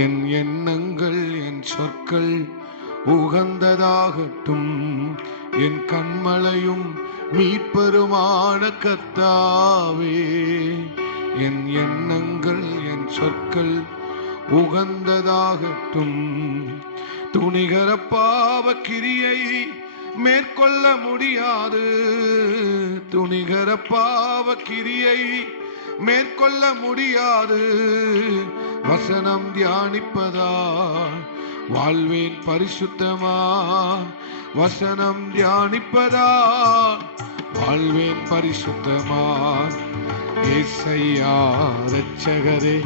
என் எண்ணங்கள் என் சொற்கள் உகந்ததாகட்டும். என் கண்மலையும் மீட்பெருமான கர்த்தாவே, என் எண்ணங்கள் என் சொற்கள் உகந்ததாகட்டும். துணிகர பாவ கிரியை மேற்கொள்ள முடியாது. துணிகர பாவ கிரியை மேற்கொள்ள முடியாது. வசனம் தியானிப்பதா வாழ்வேன் பரிசுத்தமா. வசனம் தியானிப்பதா வாழ்வேன் பரிசுத்தமா. ஏசையா இரட்சகரே,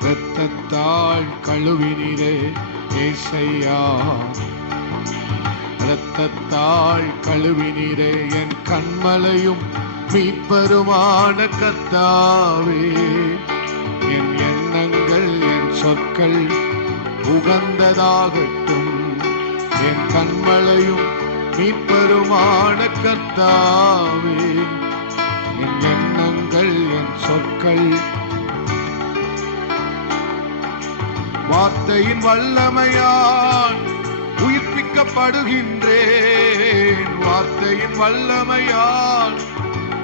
இரத்தத்தால் கழுவினீரே. ஏசையா இரத்தத்தால் கழுவினீரே. என் கண்மலையும் மீட்பெருமான கர்த்தாவே, என் எண்ணங்கள் என் சொற்கள் உகந்ததாகட்டும். என் கண்மலையும் மீட்பெருமான கர்த்தாவே, என் எண்ணங்கள் என் சொற்கள். வார்த்தையின் வல்லமையால் உயிர்ப்பிக்கப்படுகின்றேன். வார்த்தையின் வல்லமையால்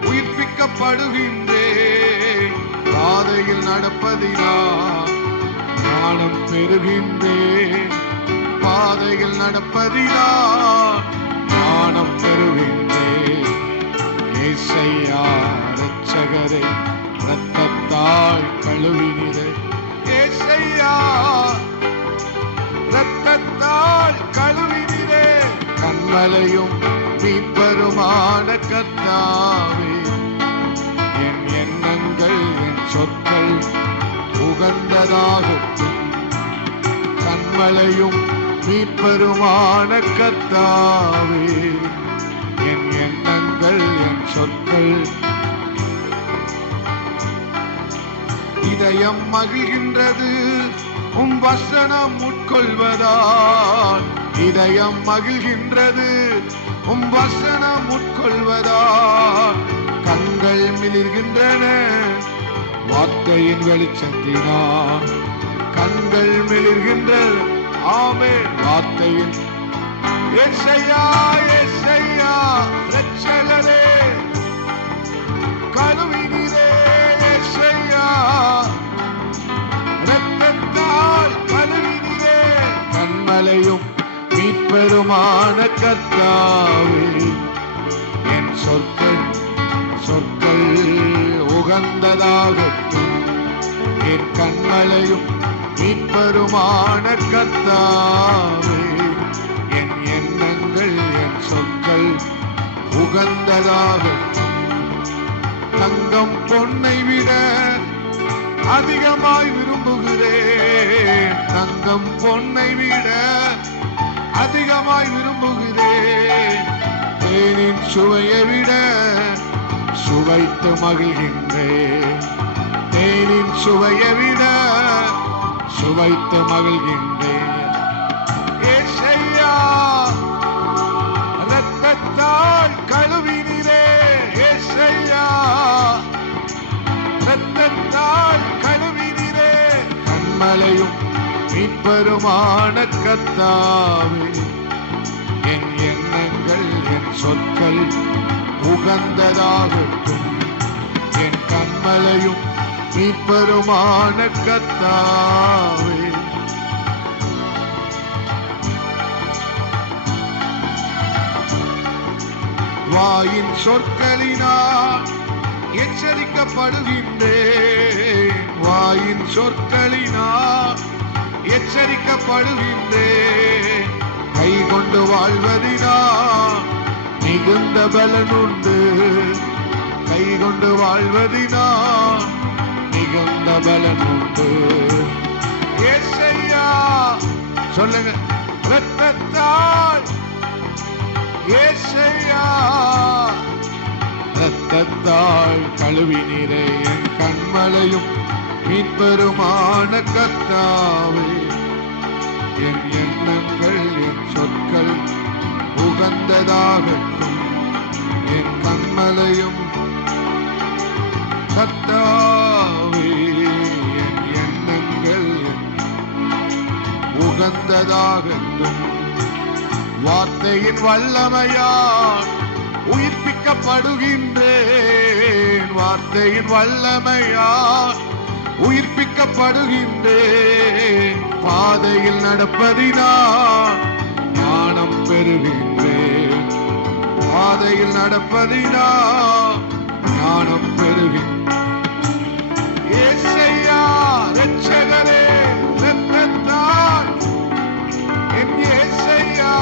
உயிர்ப்பிக்கப்படுகின்றேன். பாதையில் நடப்பதினால் ஞானம் பெறுகின்றேன். பாதையில் நடப்பதினால் ஞானம் பெறுகின்றேன். ஏசையா இரட்சகரே, இரத்தத்தால் கழுவினீரே. ஏசையா இரத்தத்தால் கழுவினீரே. கண்மலையும் மீட்பெருமான கர்த்தாவே, என் எண்ணங்கள் என் சொற்கள் உகந்ததாகட்டும். கண்மலையும் மீட்பெருமான கர்த்தாவே, என் எண்ணங்கள் என் சொற்கள். இதயம் மகிழ்கின்றது உம் வசனம் உட்கொள்வதால். இதயம் மகிழ்கின்றது உம் வசனம் உட்கொள்வதால். கண்கள் மிளிர்கின்றன வார்த்தையின் வெளிச்சத்தினால். கண்கள் மிளிர்கின்றது ஆமென் வார்த்தையின். ஏசையா ஏசையா இரட்சகரே, கழுவினீரே. ஏசையா இரத்தத்தால் கழுவினீரே. கண்மலையும் மீட்பெருமான கர்த்தாவே, என் சொற்கள் சொற்கள் உகந்ததாகட்டும். என் கண்மலையும் மீட்பெருமான கர்த்தாவே, என் எண்ணங்கள் என் சொற்கள் உகந்ததாகட்டும். தங்கம் பொன்னை விட அதிகமாய் விரும்புகிறேன். தங்கம் பொன்னை விட அதிகமாய் விரும்புகிறேன். தேனின் சுவையை விட சுவைத்து மகிழ்கின்றேன். தேனின் சுவையை விட சுவைத்து மகிழ்கின்றேன். ஏசையா இரத்தத்தால் கழுவினீரே. ஏசையா இரத்தத்தால் கழுவினீரே. கண்மலையும் மீட்பெருமான கர்த்தாவே, என் எண்ணங்கள் என் சொற்கள் உகந்ததாகட்டும். என் கண்மலையும் மீட்பெருமான கர்த்தாவே, வாயின் சொற்களினால் எச்சரிக்கப்படுகின்றேன். வாயின் சொற்களினால் எச்சரிக்கப்படுகின்றேன். கை கொண்டு வாழ்வதினால் மிகுந்த பலனுண்டு. கை கொண்டு வாழ்வதினால் மிகுந்த பலனுண்டு. ஏசையா சொல்லுங்க. இரத்தத்தால் ஏசையா இரத்தத்தால் கழுவினீரே. என் கண்மலையும் மீட்பெருமான கர்த்தாவே, என் எண்ணங்கள் என் சொற்கள் உகந்ததாகட்டும். என் கண்மலையும் கர்த்தாவே, என் எண்ணங்கள் உகந்ததாகட்டும். வார்த்தையின் வல்லமையால் உயிர்ப்பிக்கப்படுகின்றேன். வார்த்தையின் வல்லமையால் உயிர்ப்பிக்கப்படுகின்றேன். பாதையில் நடப்பதினால் ஞானம் பெறுகின்றேன். பாதையில் நடப்பதினால் ஞானம் பெறுகின்றேன். ஏசையா இரட்சகரே, இரத்தத்தால் என் ஏசையா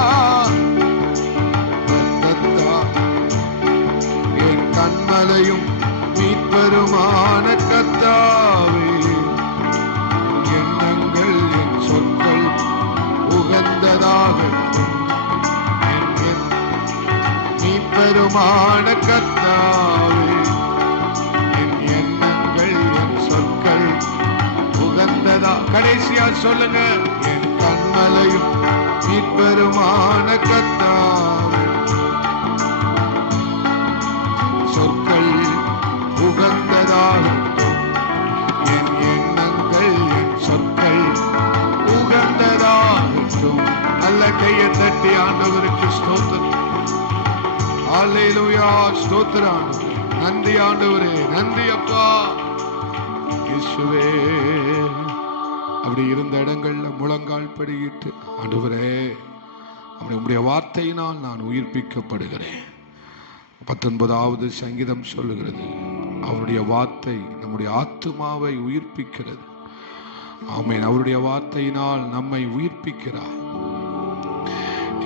இரத்தத்தால் என் கண்மலையும் மீட்பருமான கர்த்தாவே, எண்ணங்கள் என் சொற்கள் உகந்ததாகட்டும். என் மீட்பருமான கர்த்தாவே, என் எண்ணங்கள் என் சொற்கள் உகந்ததா. கடைசியா சொல்லுங்க, என் கண்மலையும் மீட்பருமான கர்த்தாவே, சொற்கள் உகந்ததாகட்டும். என் எண்ணங்கள் என் சொற்கள் உகந்ததாகட்டும். நல்ல கையை தட்டி ஆண்டவருக்கு ஸ்தோத்திரம். அல்லேலூயா, ஸ்தோத்திரம் ஆண்டவரே. நன்றி ஆண்டவரே, நன்றி அப்பா இயேசுவே. அப்படி இருந்த இடங்கள்ல முழங்கால் படியிட்டு, ஆண்டவரே உம்முடைய வார்த்தையினால் நான் உயிர்ப்பிக்கப்படுகிறேன். 19வது சங்கீதம் சொல்லுகிறது, அவருடைய வார்த்தை நம்முடைய ஆத்துமாவை உயிர்ப்பிக்கிறது. ஆமென். அவருடைய வார்த்தையினால் நம்மை உயிர்ப்பிக்கிறார்.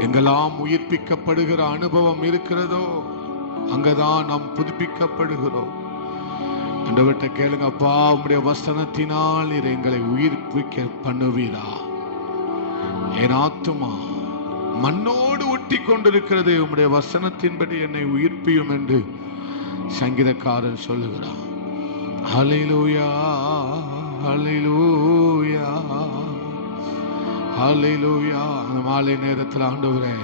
எங்கெல்லாம் உயிர்ப்பிக்கப்படுகிற அனுபவம் இருக்கிறதோ அங்கதான் நாம் புதுப்பிக்கப்படுகிறோம். ஆண்டவர்கிட்ட கேளுங்க, அப்பா உம்முடைய வசனத்தினால் நீர் எங்களை உயிர்ப்பிக்க பண்ணுவீரா? என் ஆத்துமா மண்ணோடு ஒட்டி கொண்டிருக்கிறது, உம்முடைய வசனத்தின்படி என்னை உயிர்ப்பியும் என்று சங்கீதக்காரன் சொல்லுகிறான். ஹல்லேலூயா, ஹல்லேலூயா, ஹல்லேலூயா. அந்த மாலை நேரத்தில் ஆண்டவரே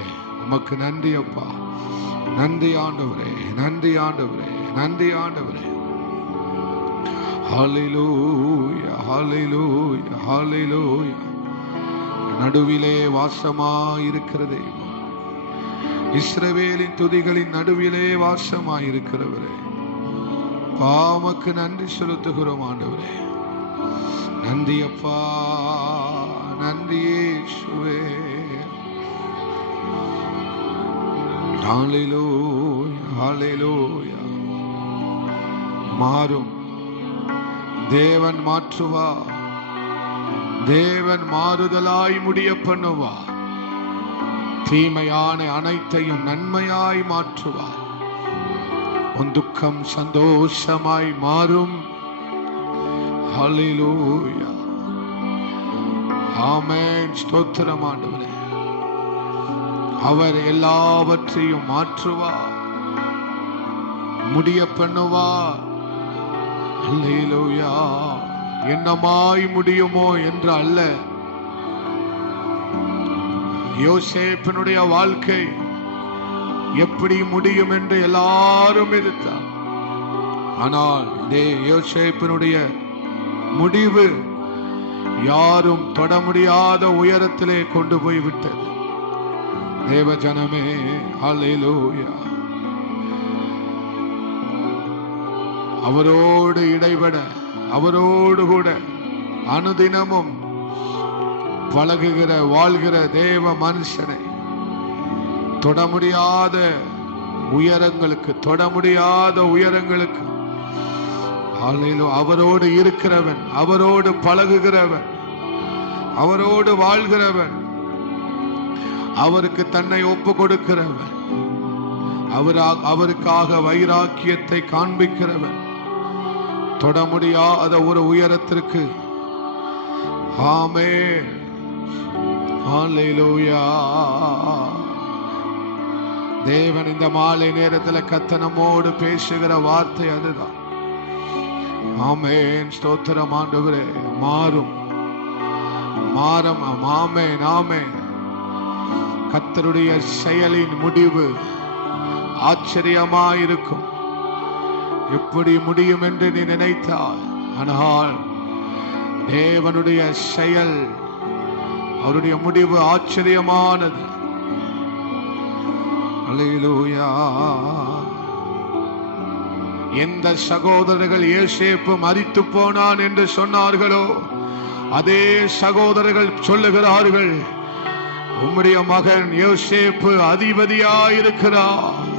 உமக்கு நன்றி அப்பா. நன்றி ஆண்டவரே, நன்றி ஆண்டவரே, நன்றி ஆண்டவரே. ஹல்லேலூயா, ஹல்லேலூயா, ஹல்லேலூயா. நடுவிலே வாசமாயிருக்கிற தெய்வம், இஸ்ரவேலின் துதிகளின் நடுவிலே வாசமாயிருக்கிறவரே, பாமக்கு நன்றி செலுத்துகிறோம் ஆண்டவரே. நன்றி அப்பா, நன்றி இயேசுவே. ஹல்லேலூயா, ஹல்லேலூயா. மாறும் தேவன் மாற்றுவார். தேவன் மாறுதலாய் முடிய பண்ணுவார். தீமையான அனைத்தையும் நன்மையாய் மாற்றுவார். உன் துக்கம் சந்தோஷமாய் மாறும். ஹல்லேலூயா, ஆமென். ஸ்தோத்திரம் ஆண்டவரே. அவர் எல்லாவற்றையும் மாற்றுவார், முடிய பண்ணுவார். அல்லேலூயா. என்னமாய் முடியுமோ என்று அல்ல. யோசேப்பினுடைய வாழ்க்கை எப்படி முடியும் என்று எல்லாரும் எதிர்த்தார். ஆனால் யோசேப்பினுடைய முடிவு யாரும் தொட முடியாத உயரத்திலே கொண்டு போய் விட்டது. தேவஜனமே, அல்லேலூயா. அவரோடு இடைபட, அவரோடு கூட அனுதினமும் பழகுகிற வாழ்கிற தேவ மனுஷனை தொட முடியாத உயரங்களுக்கு, தொட முடியாத உயரங்களுக்கு அவரோடு இருக்கிறவன், அவரோடு பழகுகிறவன், அவரோடு வாழ்கிறவன், அவருக்கு தன்னை ஒப்பு கொடுக்கிறவன், அவருக்காக வைராக்கியத்தை காண்பிக்கிறவன் தொட முடியாத ஒரு உயரத்திற்கு. ஆமென், ஹல்லேலூயா. தேவன் இந்த மாலை நேரத்தில் கத்தனமோடு பேசுகிற வார்த்தை அதுதான். ஆமென், ஸ்தோத்திரம் ஆண்டவரே. மாறும், மாறும். ஆமென், ஆமென். கர்த்தருடைய செயலின் முடிவு ஆச்சரியமாயிருக்கும். எப்படி முடியும் என்று நீ நினைத்தாய், ஆனால் தேவனுடைய செயல் அவருடைய முடிவு ஆச்சரியமானது. அல்லேலூயா. எந்த சகோதரர்கள் யோசேப்பு மரித்து போனான் என்று சொன்னார்களோ அதே சகோதரர்கள் சொல்லுகிறார்கள், உம்முடைய மகன் யோசேப்பு அதிபதியாயிருக்கிறார்,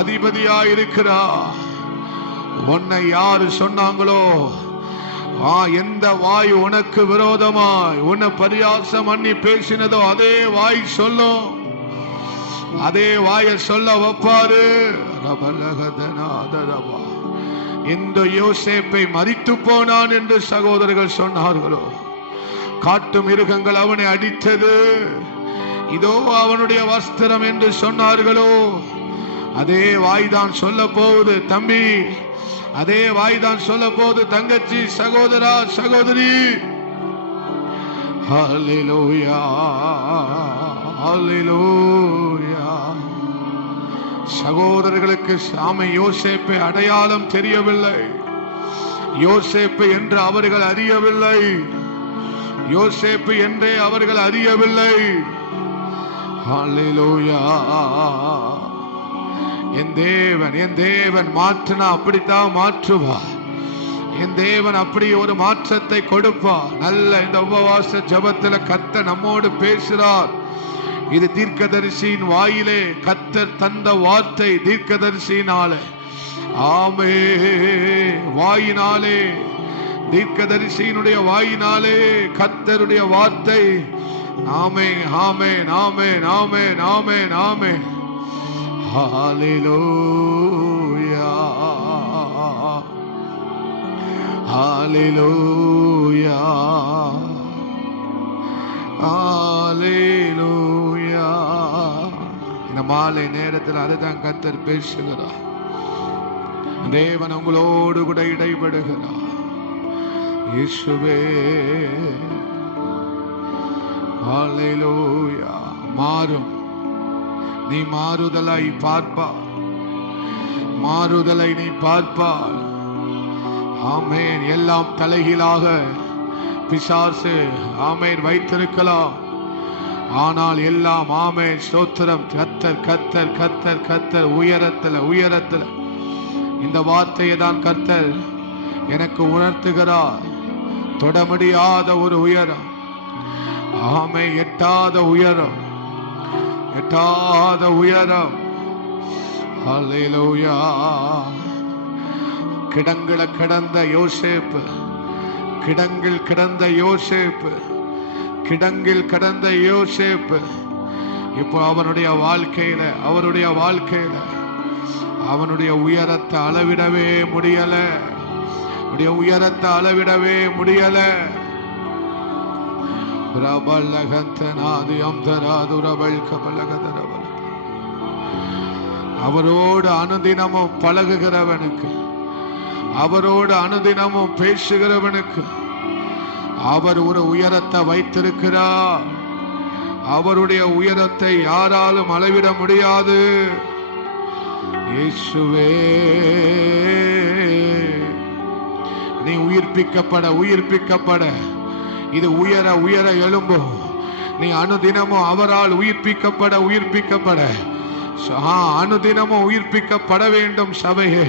அதிபதியாயிருக்கிறார். உன்னை யாரு சொன்னாங்களோ, எந்த வாய் உனக்கு விரோதமாய் உன்னை பரியாசம் பண்ணி பேசினதோ அதே வாய் சொல்லும், அதே வாயை சொல்ல வைப்பாரு. இந்த யோசேப்பை மரித்து போனான் என்று சகோதரர்கள் சொன்னார்களோ, காட்டு மிருகங்கள் அவனை அடித்தது, இதோ அவனுடைய வஸ்திரம் என்று சொன்னார்களோ, அதே வாய்தான் சொல்ல போகுது தம்பி, அதே வாய்தான் சொல்ல போகுது தங்கச்சி, சகோதரா, சகோதரி. ஹல்லேலூயா, ஹல்லேலூயா. சகோதரர்களுக்கு சாமி யோசேப்பை அடையாளம் தெரியவில்லை, யோசேப்பு என்று அவர்கள் அறியவில்லை, யோசேப்பு என்றே அவர்கள் அறியவில்லை. ஹல்லேலூயா. என் தேவன் மாற்றினா அப்படித்தான் மாற்றுவார். என் தேவன் அப்படி ஒரு மாற்றத்தை கொடுப்பார். நல்ல இந்த உபவாச ஜெபத்தில் கர்த்தர் நம்மோடு பேசுகிறார். இது தீர்க்கதரிசியின் வாயிலே கர்த்தர் தந்த வார்த்தை, தீர்க்கதரிசியினாலே. ஆமே, வாயினாலே, தீர்க்கதரிசியினுடைய வாயினாலே கர்த்தருடைய வார்த்தை. ஆமே, ஆமே, ஆமே, ஆமே, ஆமே, ஆமே. ஹல்லேலூயா, ஹல்லேலூயா, ஹல்லேலூயா. இந்த மாலை நேரத்தில் அதுதான் கர்த்தர் பேசுகிறார். தேவன் உங்களோடு கூட இடைபடுகிறார். இயேசுவே, ஹல்லேலூயா. மாறும், நீ மாறுதலை பார்ப்பார், மாறுதலை நீ பார்ப்பார். ஆமேன். எல்லாம் தலைகீழாக பிசாசு ஆமேன் வைத்திருக்கலாம், ஆனால் எல்லாம் ஆமேன் ஸ்தோத்திரம். கர்த்தர், கர்த்தர், கர்த்தர், கர்த்தர் உயரத்தில், உயரத்தில். இந்த வார்த்தையை தான் கர்த்தர் எனக்கு உணர்த்துகிறார். தொட முடியாத ஒரு உயரம், ஆமே, எட்டாத உயரம், எட்டாத உயரம். ஹல்லேலூயா. கிடங்கில கிடந்த யோசேப்பு, கிடங்கில் கிடந்த யோசேப்பு, கிடங்கில் கிடந்த யோசேப்பு இப்போ அவனுடைய வாழ்க்கையில, அவருடைய வாழ்க்கையில அவனுடைய உயரத்தை அளவிடவே முடியல, அவருடைய உயரத்தை அளவிடவே முடியல. அவரோடு அனுதினமும் பழகுகிறவனுக்கு, அவரோடு அனுதினமும் பேசுகிறவனுக்கு அவர் ஒரு உயரத்தை வைத்திருக்கிறார். அவருடைய உயரத்தை யாராலும் அளவிட முடியாது. இயேசுவே, நீ உயிர்ப்பிக்கப்பட, உயிர்ப்பிக்கப்பட, இது உயர உயர எழும்பும். நீ அனுதினமும் அவரால் உயிர்ப்பிக்கப்பட, உயிர்ப்பிக்கப்பட, அனுதினமும் உயிர்ப்பிக்கப்பட வேண்டும் சபையே.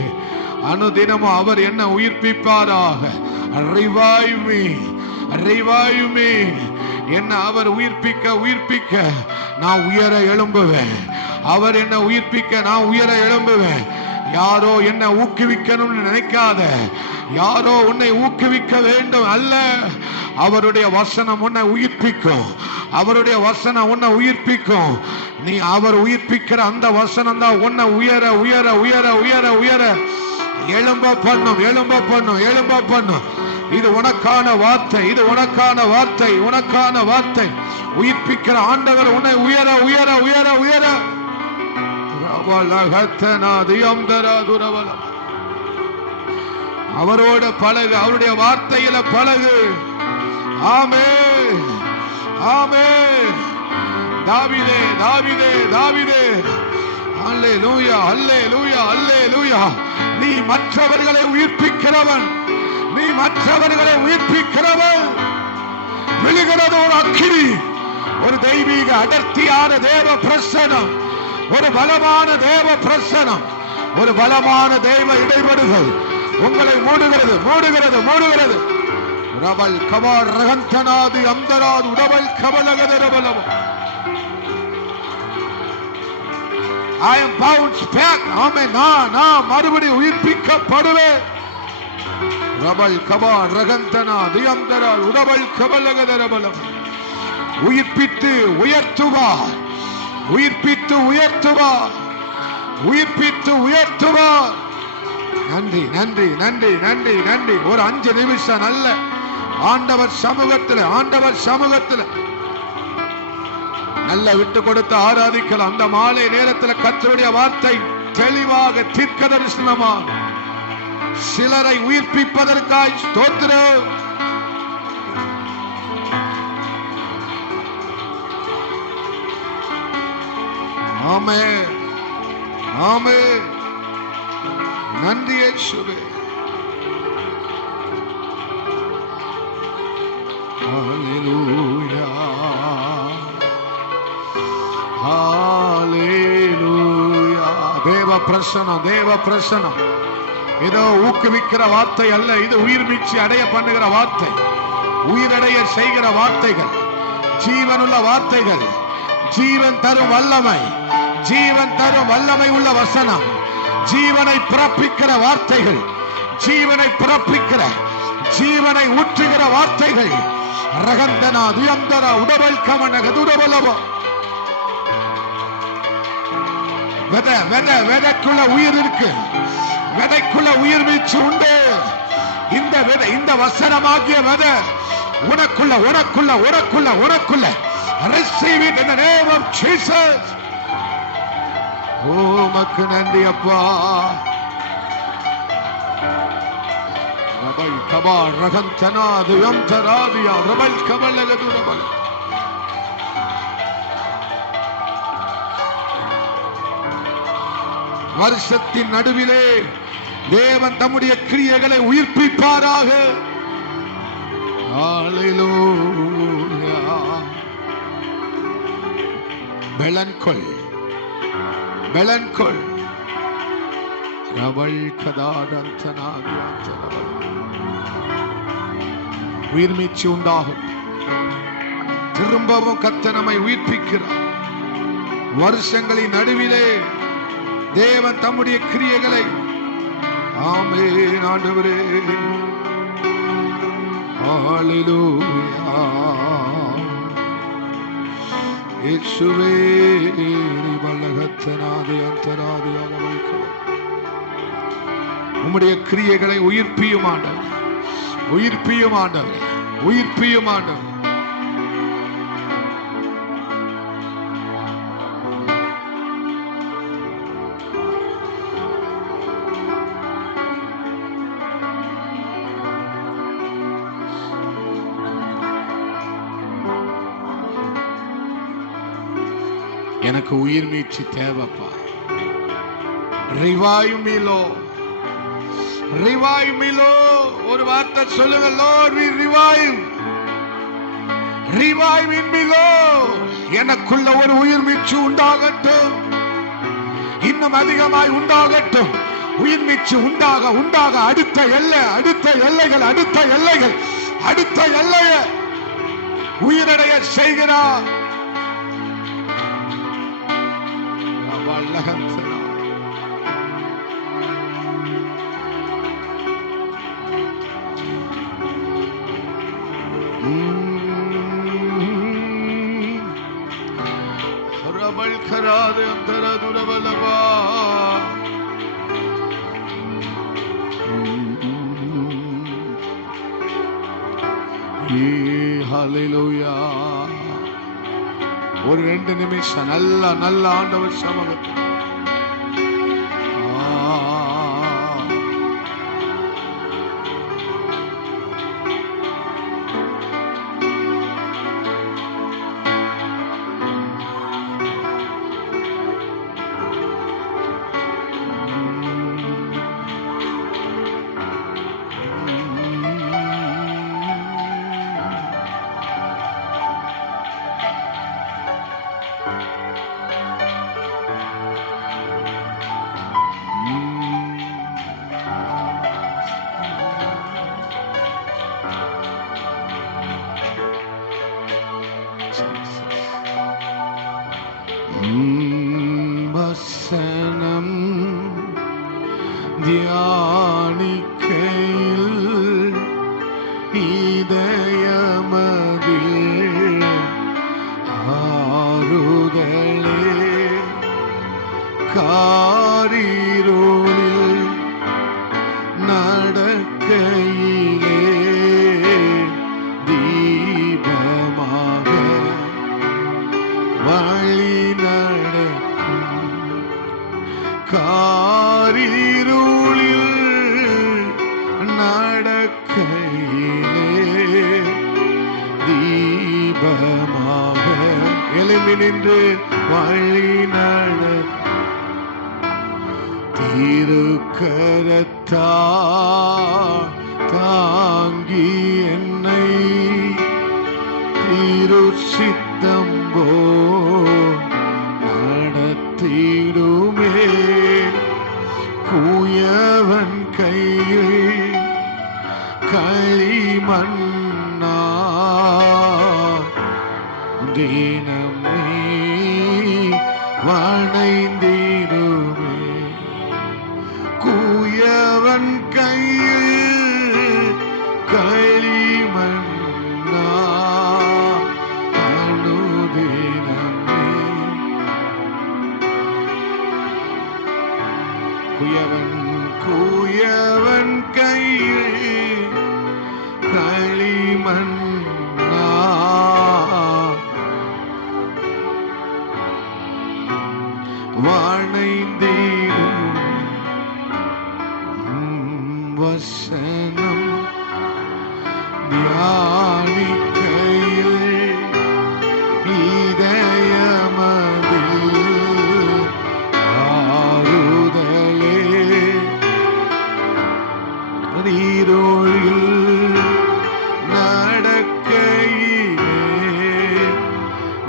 அனுதினமும் அவர் என்ன உயிர்ப்பிப்பாராக. Revive me, revive me. என்ன அவர் உயிர்ப்பிக்க, உயிர்ப்பிக்க நான் உயர எழும்புவேன். அவர் என்ன உயிர்ப்பிக்க நான் உயர எழும்புவேன். யாரோ என்ன ஊக்குவிக்கணும்னு நினைக்காத, யாரோ உன்னை ஊக்குவிக்க வேண்டும் அல்ல. அவருடைய வசனம் உன்னை உயிர்ப்பிக்கும், அவருடைய வசனம் உன்னை உயிர்ப்பிக்கும். நீ அவர் உயிர்ப்பிக்கிற அந்த வசனம் தான் உன்னை உயர உயர உயர உயர உயர எழும்ப பண்ணும், எழும்ப பண்ணும், எழும்ப பண்ணும். இது உனக்கான வார்த்தை, இது உனக்கான வார்த்தை, உனக்கான வார்த்தை. உயிர்ப்பிக்கிற ஆண்டவர் உன்னை உயர உயர உயர உயர. அவரோட பழகு, அவருடைய வார்த்தையில பழகு. ஆமென், ஆமென். தாவீதே, தாவீதே, தாவீதே. அல்லேலூயா, அல்லேலூயா, அல்லேலூயா. நீ மற்றவர்களை உயிர்ப்பிக்கிறவன், நீ மற்றவர்களை உயிர்ப்பிக்கிறவன். விழுகிறது ஒரு அக்கினி, ஒரு தெய்வீக அடர்த்தியான தேவ பிரசனம், ஒரு பலமான தேவ பிரசனம், ஒரு பலமான தெய்வ இடைவெளிகள் உங்களை மூடுகிறது மூடுகிறது மூடுகிறது. ரபல் கபார் ரகந்தனாதி அந்தராது உடவல் கபலகதரபலம். I am bounced back. ஆமென். நான் மறுபடியும் உயிர்ப்பிக்கப்படுவேன். ரபல் கபார் ரகந்தனாதி அந்தராது உடவல் கபலகதரபலம். உயிர்ப்பித்து உயர்த்துவார், உயிர்ப்பித்து உயர்த்துவார், உயிர்ப்பித்து உயர்த்துவார். நன்றி நன்றி நன்றி நன்றி நன்றி. ஒரு 5 நிமிஷம் நல்ல ஆண்டவர் சமூகத்தில், ஆண்டவர் சமூகத்தில் நல்ல விட்டு கொடுத்து ஆராதிக்கலாம். அந்த மாலை நேரத்தில் கர்த்தருடைய வார்த்தை தெளிவாக தீர்க்க தரிசனமாக சிலரை உயிர்ப்பிப்பதற்காய் ஸ்தோத்திரம். ஆமென் ஆமென். நன்றி இயேசுவே. ஹல்லேலூயா ஹல்லேலூயா. தேவ பிரசன்னம், தேவ பிரசன்னம். ஏதோ ஊக்குவிக்கிற வார்த்தை அல்ல, இது உயிர் மீட்சி அடைய பண்ணுகிற வார்த்தை, உயிரடைய செய்கிற வார்த்தைகள், ஜீவனுள்ள வார்த்தைகள், ஜீவன் தரும் வல்லமை, ஜீவன் தரும் வல்லமை உள்ள வசனம், ஜீவனை பிறப்பிக்கிற வார்த்தைகள், ஜீவனை பிறப்பிக்கிற, ஜீவனை ஊற்றுகிற வார்த்தைகள். ரகந்தனா துயந்தரா உடவல் கமனக துடவலவோ. விதைக்குள்ள உயிர் இருக்கு, விதைக்குள்ள உயிர் வீச்சு உண்டு. இந்த விதை, இந்த வசனமாகிய விதை உனக்குள்ள உனக்குள்ள உனக்குள்ள உனக்குள்ள. receive it in the name of Jesus. ஓ மக்கு நன்றி அப்பா. ரபல் கபா ரகந்தனா துயந்தராதியா ரபல் கபலகது ரபல். வருஷத்தின் நடுவிலே தேவன் தம்முடைய கிரியைகளை உயிர்ப்பிப்பாராக. ஹல்லேலூயா. பெலன்கொள் பெலன்கொள். ரபல் கதாடந்தனாதியா. உயிர் மீட்சி உண்டாகும். திரும்பவும் கர்த்தர் நம்மை உயிர்ப்பிக்கிறார். வருஷங்களின் நடுவிலே தேவன் தம்முடைய கிரியைகளை. ஆமென் ஆண்டவரே. ஹல்லேலூயா. இயேசுவே பலகத்தனாதி அந்தராதியாக வைக்கிறோம். உம்முடைய கிரியைகளை உயிர்ப்பியும் ஆண்டவர், உயிர்ப்பியும் ஆண்டவர், உயிர்ப்பியும் ஆண்டவர். எனக்கு உயிர் மீட்சி தேவைப்பா. Revive me Lord, revive me Lord. ஒரு வார்த்தை சொல்லுங்க, Lord we revive, revive in me Lord. எனக்குள்ள ஒரு உயிர் மீட்சி உண்டாகட்டும், இன்னும் அதிகமாய் உண்டாகட்டும். உயிர் மீட்சி உண்டாக உண்டாக அடுத்த எல்லை, அடுத்த எல்லைகள், அடுத்த எல்லைகள், அடுத்த எல்லைய உயிரடைய செய்கிறார். ரபல் கராது அந்தரதுரவலவா. ஹல்லேலூயா. ஒரு 2 நிமிஷம் நல்ல நல்ல ஆண்டவர் சமூகத்தில் தீபமாக எழும்பி நின்று வழி நட திருக்கரத்தால் தாங்கி என்னை திரு சித்தம் போல் நடத்திடுமே. குயவன் கையில் களிமண்ணா தினம் நீ வணைந்திடுமே. குயவன் கையில் களிமண்ணா அனுதினமே. குயவன் கையில் களிமண்ணா வணைந்திடும் வசனம் தியானிக்கையில் இதயமதில் ஆறுதலே. நீரோழில் நடக்கையிலே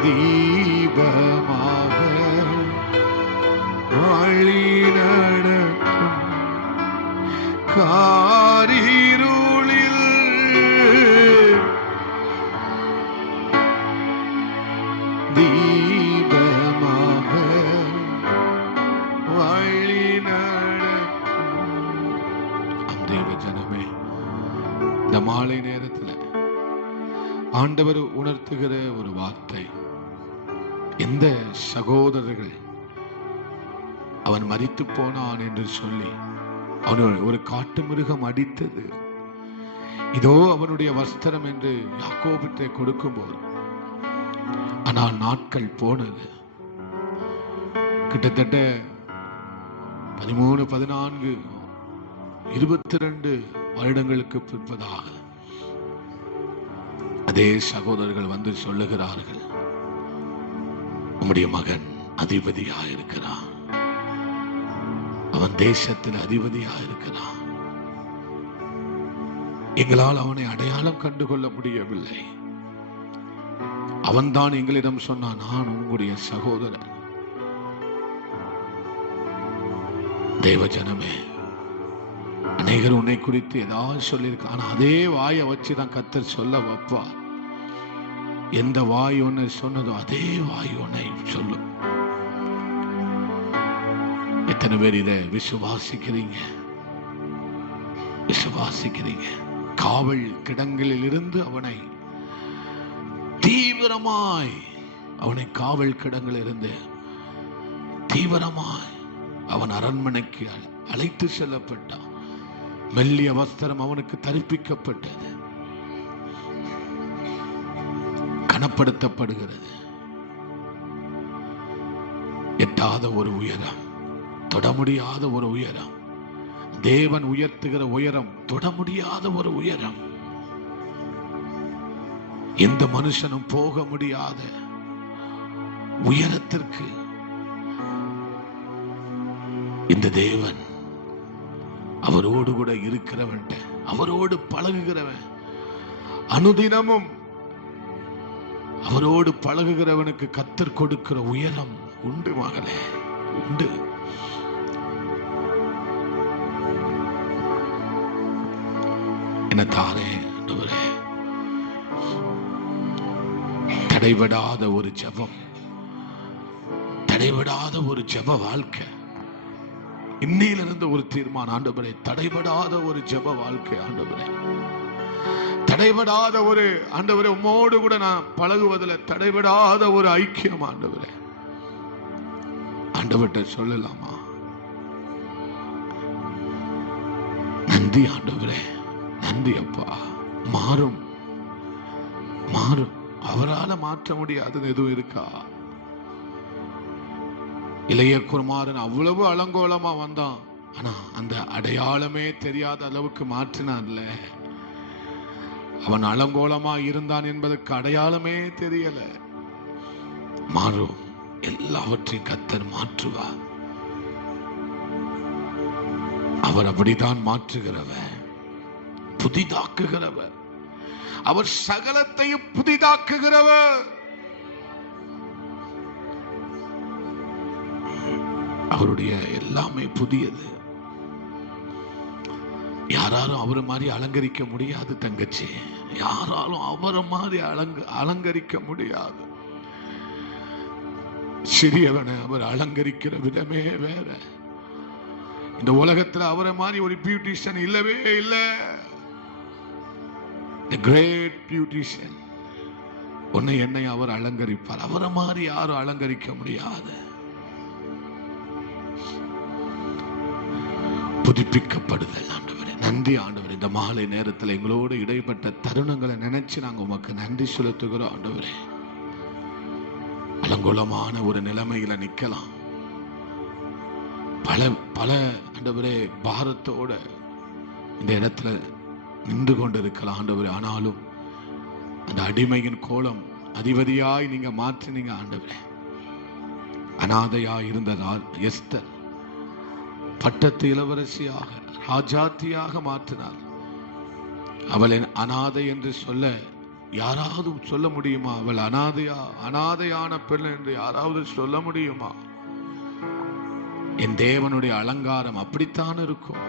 தீபமாக வழி நடக்கும். காரிருளில் தீபமாக வழி நடக்கும். தேவ ஜனமே, இந்த மாலை நேரத்தில் ஆண்டவர் உணர்த்துகிற ஒரு வார்த்தை, எந்த சகோதரர்கள் அவன் மரித்து போனான் என்று சொல்லி அவன் ஒரு காட்டு மிருகம் அடித்தது, இதோ அவனுடைய வஸ்திரம் என்று யாக்கோபிட்டை கொடுக்கும்போது, ஆனால் நாட்கள் போனது. கிட்டத்தட்ட 13, 14, 22 வருடங்களுக்கு பிற்பதாக அதே சகோதரர்கள் வந்து சொல்லுகிறார்கள், உம்முடைய மகன் அதிபதியாக இருக்கிறான், அவன் தேசத்தில் அதிபதியாக இருக்கிறான், எங்களால் அவனை அடையாளம் கண்டுகொள்ள முடியவில்லை. அவன்தான் எங்களிடம் சொன்னான், நான் உங்களுடைய சகோதரன். தேவ ஜனமே, அநேகர் உன்னை குறித்து ஏதாவது சொல்லியிருக்க, ஆனா அதே வாயை வச்சுதான் கர்த்தர் சொல்ல வைப்பா. எந்த வாய் ஒன்னை சொன்னதோ அதே வாய் ஒன்னை சொல்லும். எத்தனை பேர் இதை விசுவாசிக்கிறீங்க? விசுவாசிக்கிறீங்க? காவல் கிடங்களில் இருந்து அவனை தீவிரமாய், அவனை காவல் கிடங்களில் இருந்து தீவிரமாய் அவன் அரண்மனைக்கு அழைத்து செல்லப்பட்டான். மெல்லிய வஸ்திரம் அவனுக்கு தரிப்பிக்கப்பட்டது, கனப்படுத்தப்படுகிறது. எட்டாத ஒரு உயரம், தொட முடியாத ஒரு உயரம், தேவன் உயர்த்துகிற உயரம், தொட முடியாத ஒரு உயரம், எந்த மனுஷனும் போக முடியாத உயரத்திற்கு இந்த தேவன், அவரோடு கூட இருக்கிறவன், அவரோடு பழகுகிறவன், அனுதினமும் அவரோடு பழகுகிறவனுக்கு கர்த்தர் கொடுக்கிற உயரம் உண்டு மகளே, உண்டு. என்ன தானே ஆண்டவரே, தடைபடாத ஒரு ஜெபம், தடைபடாத ஒரு ஜெப வாழ்க்கை, இன்னையிலிருந்து ஒரு தீர்மானம் ஆண்டவரே, தடைபடாத ஒரு ஜெப வாழ்க்கை ஆண்டவரே, தடைபடாத ஒரு ஆண்டவரே, உம்மோடு கூட நான் பழகுவதில் தடைபடாத ஒரு ஐக்கியம் ஆண்டவரே. ஆண்டவர்கிட்ட சொல்லலாமா? நன்றி ஆண்டவரே, நன்றி அப்பா. மாறும், மாறும். அவரால் மாற்ற முடியாதது எதுவும் இருக்கா? இளைய குமாரன் அவ்வளவு அலங்கோலமா வந்தான், ஆனா அந்த அடையாளமே தெரியாத அளவுக்கு மாற்றினான்ல. அவன் அலங்கோலமா இருந்தான் என்பதற்கு அடையாளமே தெரியல. மாறும், எல்லாவற்றையும் கர்த்தர் மாற்றுவார். அவர் அப்படித்தான் மாற்றுகிறவர், புதிதாக்குகிறவர். அவர் சகலத்தையும் புதிதாக்குகிறவர். அவருடைய எல்லாமே புதியது. யாராலும் அவரை மாதிரி அலங்கரிக்க முடியாது தங்கச்சி. யாராலும் அவரை மாதிரி அலங்கரிக்க முடியாது. சிறியவனை அவர் அலங்கரிக்கிற விதமே வேற. இந்த உலகத்துல அவரை மாதிரி ஒரு பியூட்டிஷியன் இல்லவே இல்லை. The great beautician. உன்னை என்னை அவர் அலங்கரிப்பார். அவரை மாதிரி யாரும் அலங்கரிக்க முடியாது. புதுப்பிக்கப்படுதல். ஆண்டவரே நன்றி ஆண்டவரே. இந்த மாலை நேரத்தில் எங்களோடு இடைப்பட்ட தருணங்களை நினைச்சு நாங்கள் உமக்கு நன்றி செலுத்துகிறோம் ஆண்டவரே. அலங்கோலமான ஒரு நிலைமையில நிக்கலாம். பல பல ஆண்டவரே பாரத்தோட இந்த இடத்துல நின்று கொண்டு இருக்கலாம் ஆண்டவரே. ஆனாலும் அந்த அடிமையின் கோலம் அதிபதியாய் நீங்க மாற்றினீங்க ஆண்டவரே. அனாதையாய் இருந்ததால் எஸ்தர் பட்டத்து இளவரசியாக ராஜாத்தியாக மாற்றினார். அவளை அனாதை என்று சொல்ல யாராவது சொல்ல முடியுமா? அவள் அனாதையான பெண் என்று யாராவது சொல்ல முடியுமா? என் தேவனுடைய அலங்காரம் அப்படித்தான் இருக்கும்.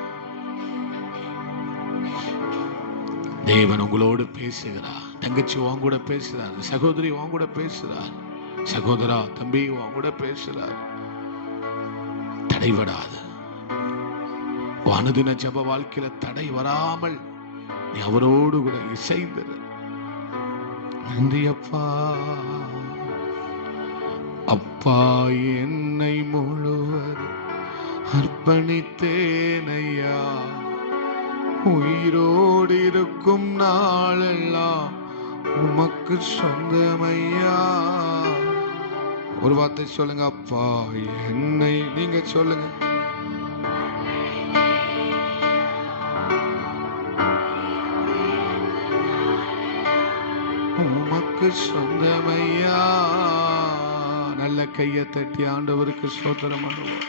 தேவன் உங்களோடு பேசுகிறார். தங்கச்சி உன் கூட பேசுறார். சகோதரி உன் கூட பேசுறார். சகோதரா தம்பி உன் கூட பேசுறார். தடைபடாது. அனுதின ஜப வாழ்க்கையில தடை வராமல் நீ அவரோடு கூட இசைந்தது. நன்றி அப்பா. அப்பா என்னை முழுவதும் அர்ப்பணித்தேனையா. உயிரோடு இருக்கும் நாளெல்லாம் உமக்கு சொந்தமையா. ஒரு வார்த்தை சொல்லுங்க. அப்பா என்னை, நீங்க சொல்லுங்க. உமக்கு சொந்தமையா. நல்ல கையை தட்டி ஆண்டவருக்கு ஸ்தோத்திரம் பண்ணுவோம்.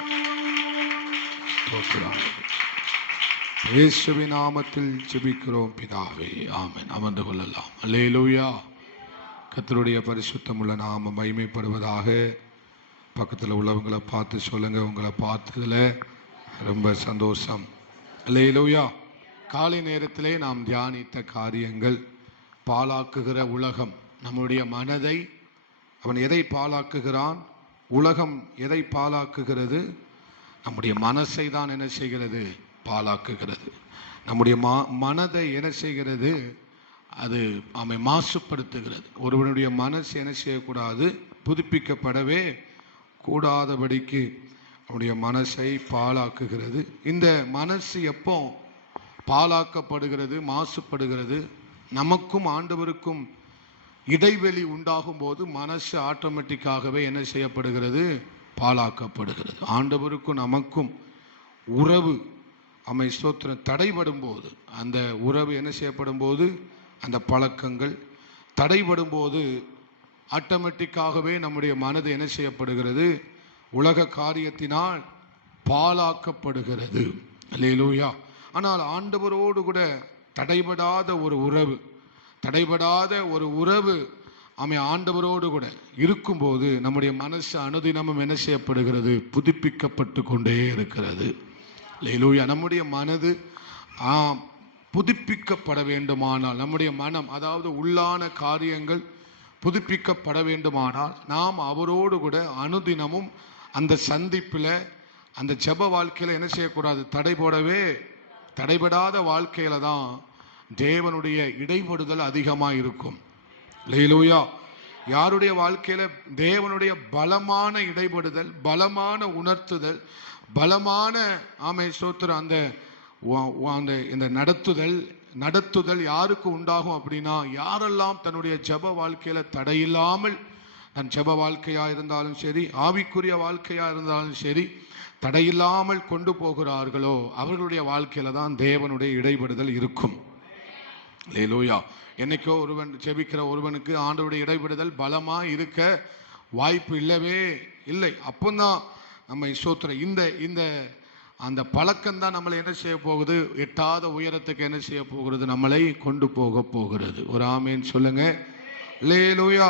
இயேசுவின் நாமத்தில் ஜெபிக்கிறோம் பிதாவே, ஆமென். அமர்ந்து கொள்ளலாம். அல்லேலூயா. கர்த்தருடைய பரிசுத்தமுள்ள நாமம் மகிமைப்படுவதாக. பக்கத்தில் உள்ளவங்களை பார்த்து சொல்லுங்க, உங்களை பார்த்ததுல ரொம்ப சந்தோஷம். அல்லேலூயா. காலை நேரத்திலே நாம் தியானித்த காரியங்கள், பாழாக்குகிற உலகம். நம்முடைய மனதை அவன் எதை பாழாக்குகிறான்? உலகம் எதை பாழாக்குகிறது? நம்முடைய மனசை தான் என்ன செய்கிறது? பாழாக்குகிறது. நம்முடைய மனதை என்ன செய்கிறது? அது அவனை மாசுபடுத்துகிறது. ஒருவனுடைய மனசு என்ன செய்யக்கூடாது? புதுப்பிக்கப்படவே கூடாதபடிக்கு அவனுடைய மனசை பாழாக்குகிறது. இந்த மனசு எப்போ பாழாக்கப்படுகிறது, மாசுபடுகிறது? நமக்கும் ஆண்டவருக்கும் இடைவெளி உண்டாகும் போது மனசு ஆட்டோமேட்டிக்காகவே என்ன செய்யப்படுகிறது? பாழாக்கப்படுகிறது. ஆண்டவருக்கும் நமக்கும் உறவு அமை ஸ்தோத்திரம் தடைபடும் போது, அந்த உறவு என்ன செய்யப்படும் போது, அந்த பழக்கங்கள் தடைபடும் போது ஆட்டோமேட்டிக்காகவே நம்முடைய மனது என்ன செய்யப்படுகிறது? உலக காரியத்தினால் பாழாக்கப்படுகிறது. அல்லேலூயா. ஆனால் ஆண்டவரோடு கூட தடைபடாத ஒரு உறவு ஆமை ஆண்டவரோடு கூட இருக்கும்போது நம்முடைய மனசு அனுதினமும் என்ன செய்யப்படுகிறது? புதுப்பிக்கப்பட்டு கொண்டே இருக்கிறது. அல்லேலூயா. நம்முடைய மனது புதுப்பிக்கப்பட வேண்டுமானால், நம்முடைய மனம், அதாவது உள்ளான காரியங்கள் புதுப்பிக்கப்பட வேண்டுமானால் நாம் அவரோடு கூட அனுதினமும் அந்த சந்திப்பில், அந்த ஜெப வாழ்க்கையில் என்ன செய்யக்கூடாது? தடைபடாத வாழ்க்கையில தான் தேவனுடைய இடைபடுதல் அதிகமாக இருக்கும். அல்லேலூயா. யாருடைய வாழ்க்கையில தேவனுடைய பலமான இடைபடுதல், பலமான உணர்த்துதல், பலமான ஆமை ஸ்தோத்திரம் அந்த இந்த நடத்துதல் யாருக்கு உண்டாகும் அப்படின்னா, யாரெல்லாம் தன்னுடைய ஜெப வாழ்க்கையில தடையில்லாமல், தன் ஜெப வாழ்க்கையா இருந்தாலும் சரி, ஆவிக்குரிய வாழ்க்கையா இருந்தாலும் சரி, தடையில்லாமல் கொண்டு போகிறார்களோ அவர்களுடைய வாழ்க்கையில தான் தேவனுடைய இடைபடுதல் இருக்கும். அல்லேலூயா. என்னைக்கோ ஒருவன் ஜெபிக்கிற ஒருவனுக்கு ஆண்டவருடைய இடைவிடுதல் பலமா இருக்க வாய்ப்பு இல்லவே இல்லை. அப்போதான் நம்ம ஸ்தோத்திரம் இந்த அந்த பழக்கம் தான் நம்மளை என்ன செய்ய போகுது, எட்டாத உயரத்துக்கு என்ன செய்ய போகிறது, நம்மளை கொண்டு போக போகிறது. ஒரு ஆமேன் சொல்லுங்க. அல்லேலூயா.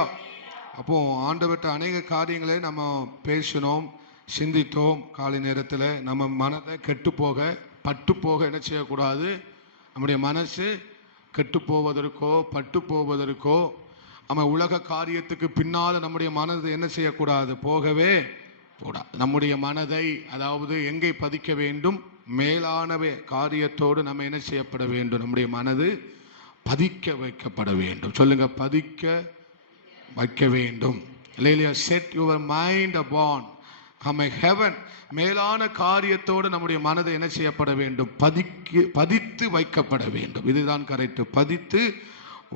அப்போ ஆண்டவர்கிட்ட அநேக காரியங்களை நம்ம பேசினோம், சிந்தித்தோம். காலை நேரத்தில் நம்ம மனதை கெட்டு போக பட்டு போக என்ன செய்யக்கூடாது, நம்முடைய மனசு கெட்டு போவதற்கோ பட்டு போவதற்கோ நம்ம உலக காரியத்துக்கு பின்னால் நம்முடைய மனது என்ன செய்யக்கூடாது, போகவே கூடாது. நம்முடைய மனதை அதாவது எங்கே பதிக்க வேண்டும், மேலானவே காரியத்தோடு நம்ம என்ன செய்யப்பட வேண்டும், நம்முடைய மனது பதிக்க வைக்கப்பட வேண்டும். சொல்லுங்க, பதிக்க வைக்க வேண்டும். இல்லையா? Set your mind upon heaven. மேலான காரியத்தோடு நம்முடைய மனதை என்ன செய்யப்பட வேண்டும், பதித்து வைக்கப்பட வேண்டும். இதுதான் கரெக்ட், பதித்து